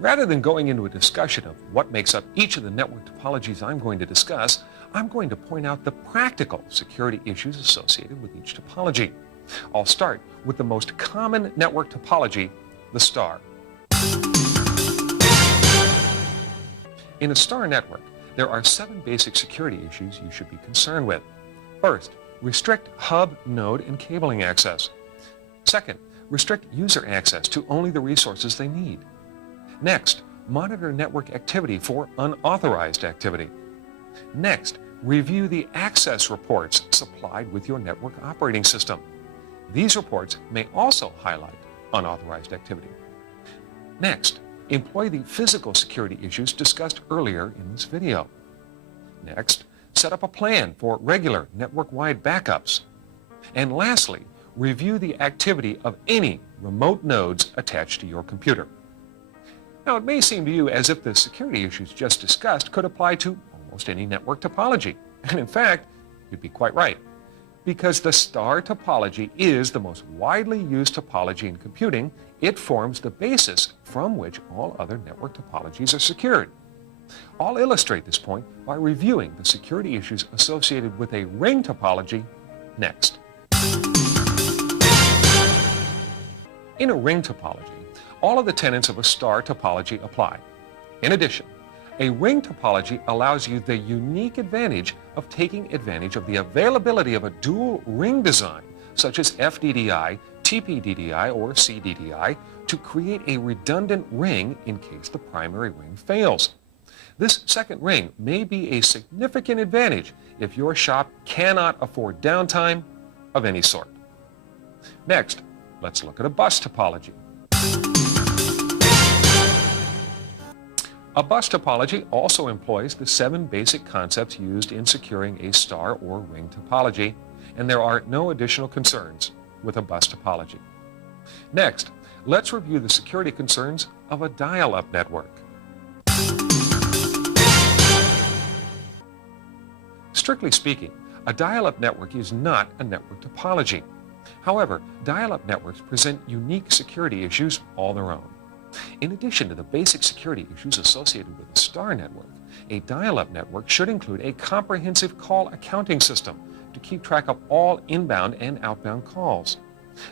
Rather than going into a discussion of what makes up each of the network topologies I'm going to discuss, I'm going to point out the practical security issues associated with each topology. I'll start with the most common network topology, the star. In a star network, there are 7 basic security issues you should be concerned with. First, restrict hub, node, and cabling access. Second, restrict user access to only the resources they need. Next, monitor network activity for unauthorized activity. Next, review the access reports supplied with your network operating system. These reports may also highlight unauthorized activity. Next, employ the physical security issues discussed earlier in this video. Next, set up a plan for regular network-wide backups. And lastly, review the activity of any remote nodes attached to your computer. Now, it may seem to you as if the security issues just discussed could apply to almost any network topology. And in fact, you'd be quite right, because the star topology is the most widely used topology in computing. It forms the basis from which all other network topologies are secured. I'll illustrate this point by reviewing the security issues associated with a ring topology next. In a ring topology, all of the tenets of a star topology apply. In addition, a ring topology allows you the unique advantage of taking advantage of the availability of a dual ring design, such as FDDI, TPDDI, or CDDI, to create a redundant ring in case the primary ring fails. This second ring may be a significant advantage if your shop cannot afford downtime of any sort. Next, let's look at a bus topology. A bus topology also employs the 7 basic concepts used in securing a star or ring topology, and there are no additional concerns with a bus topology. Next, let's review the security concerns of a dial-up network. Strictly speaking, a dial-up network is not a network topology. However, dial-up networks present unique security issues all their own. In addition to the basic security issues associated with a star network, a dial-up network should include a comprehensive call accounting system to keep track of all inbound and outbound calls.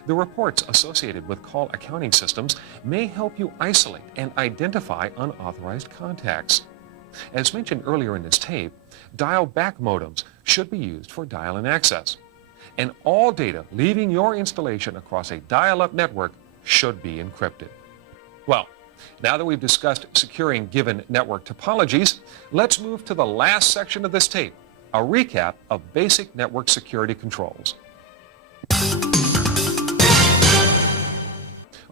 The reports associated with call accounting systems may help you isolate and identify unauthorized contacts. As mentioned earlier in this tape, dial-back modems should be used for dial-in access, and all data leaving your installation across a dial-up network should be encrypted. Well, now that we've discussed securing given network topologies, let's move to the last section of this tape, a recap of basic network security controls.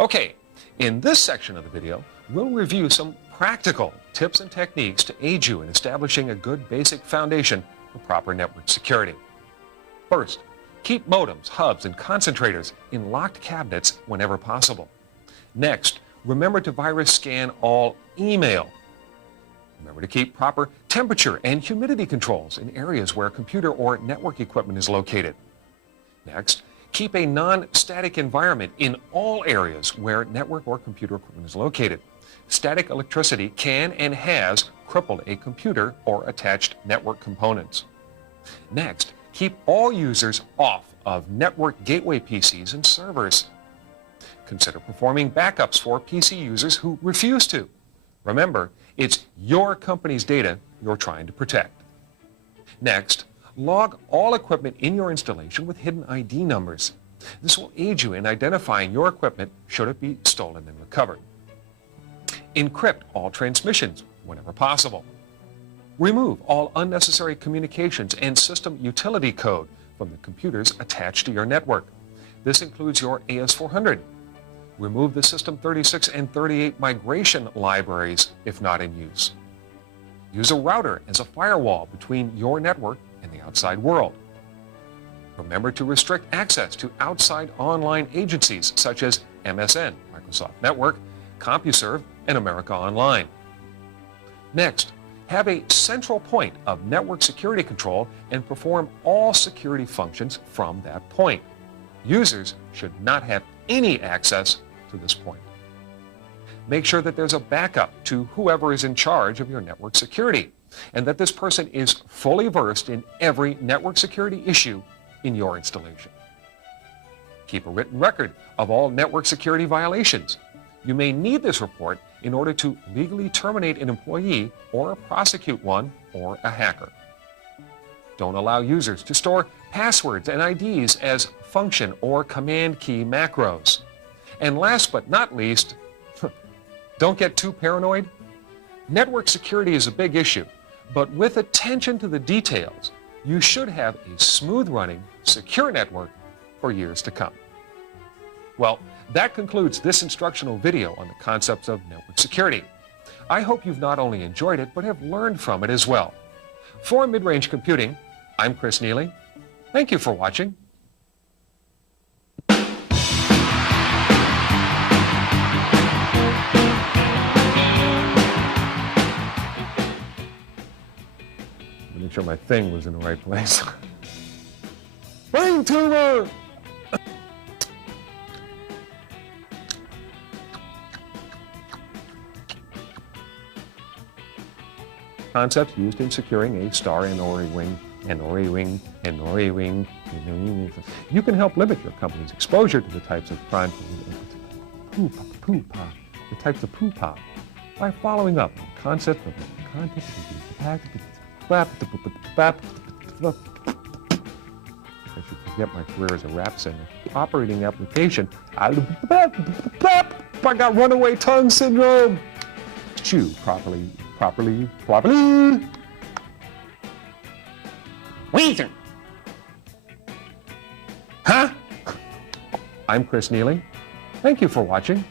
Okay, in this section of the video, we'll review some practical tips and techniques to aid you in establishing a good basic foundation for proper network security. First, keep modems, hubs, and concentrators in locked cabinets whenever possible. Next, remember to virus scan all email. Remember to keep proper temperature and humidity controls in areas where computer or network equipment is located. Next, keep a non-static environment in all areas where network or computer equipment is located. Static electricity can and has crippled a computer or attached network components. Next, keep all users off of network gateway PCs and servers. Consider performing backups for PC users who refuse to. Remember, it's your company's data you're trying to protect. Next, log all equipment in your installation with hidden ID numbers. This will aid you in identifying your equipment should it be stolen and recovered. Encrypt all transmissions whenever possible. Remove all unnecessary communications and system utility code from the computers attached to your network. This includes your AS400. Remove the System 36 and 38 migration libraries if not in use. Use a router as a firewall between your network and the outside world. Remember to restrict access to outside online agencies such as MSN, Microsoft Network, CompuServe, and America Online. Next, have a central point of network security control and perform all security functions from that point. Users should not have any access to this point. Make sure that there's a backup to whoever is in charge of your network security, and that this person is fully versed in every network security issue in your installation. Keep a written record of all network security violations. You may need this report in order to legally terminate an employee or prosecute one or a hacker. Don't allow users to store passwords and IDs as function or command key macros. And last but not least, don't get too paranoid. Network security is a big issue, but with attention to the details, you should have a smooth-running, secure network for years to come. Well, that concludes this instructional video on the concepts of network security. I hope you've not only enjoyed it, but have learned from it as well. For Mid-Range Computing, I'm Chris Neely. Thank you for watching. Make sure my thing was in the right place. Brain tumor! Concepts used in securing a star and or a ring, and or a ring, and or a ring. You can help limit your company's exposure to the types of crime, the types of poo-pop, by following up on the concept of I should forget my career as a rap singer. Operating application. I got runaway tongue syndrome. Chew properly. Weezer. Huh? I'm Chris Neely. Thank you for watching.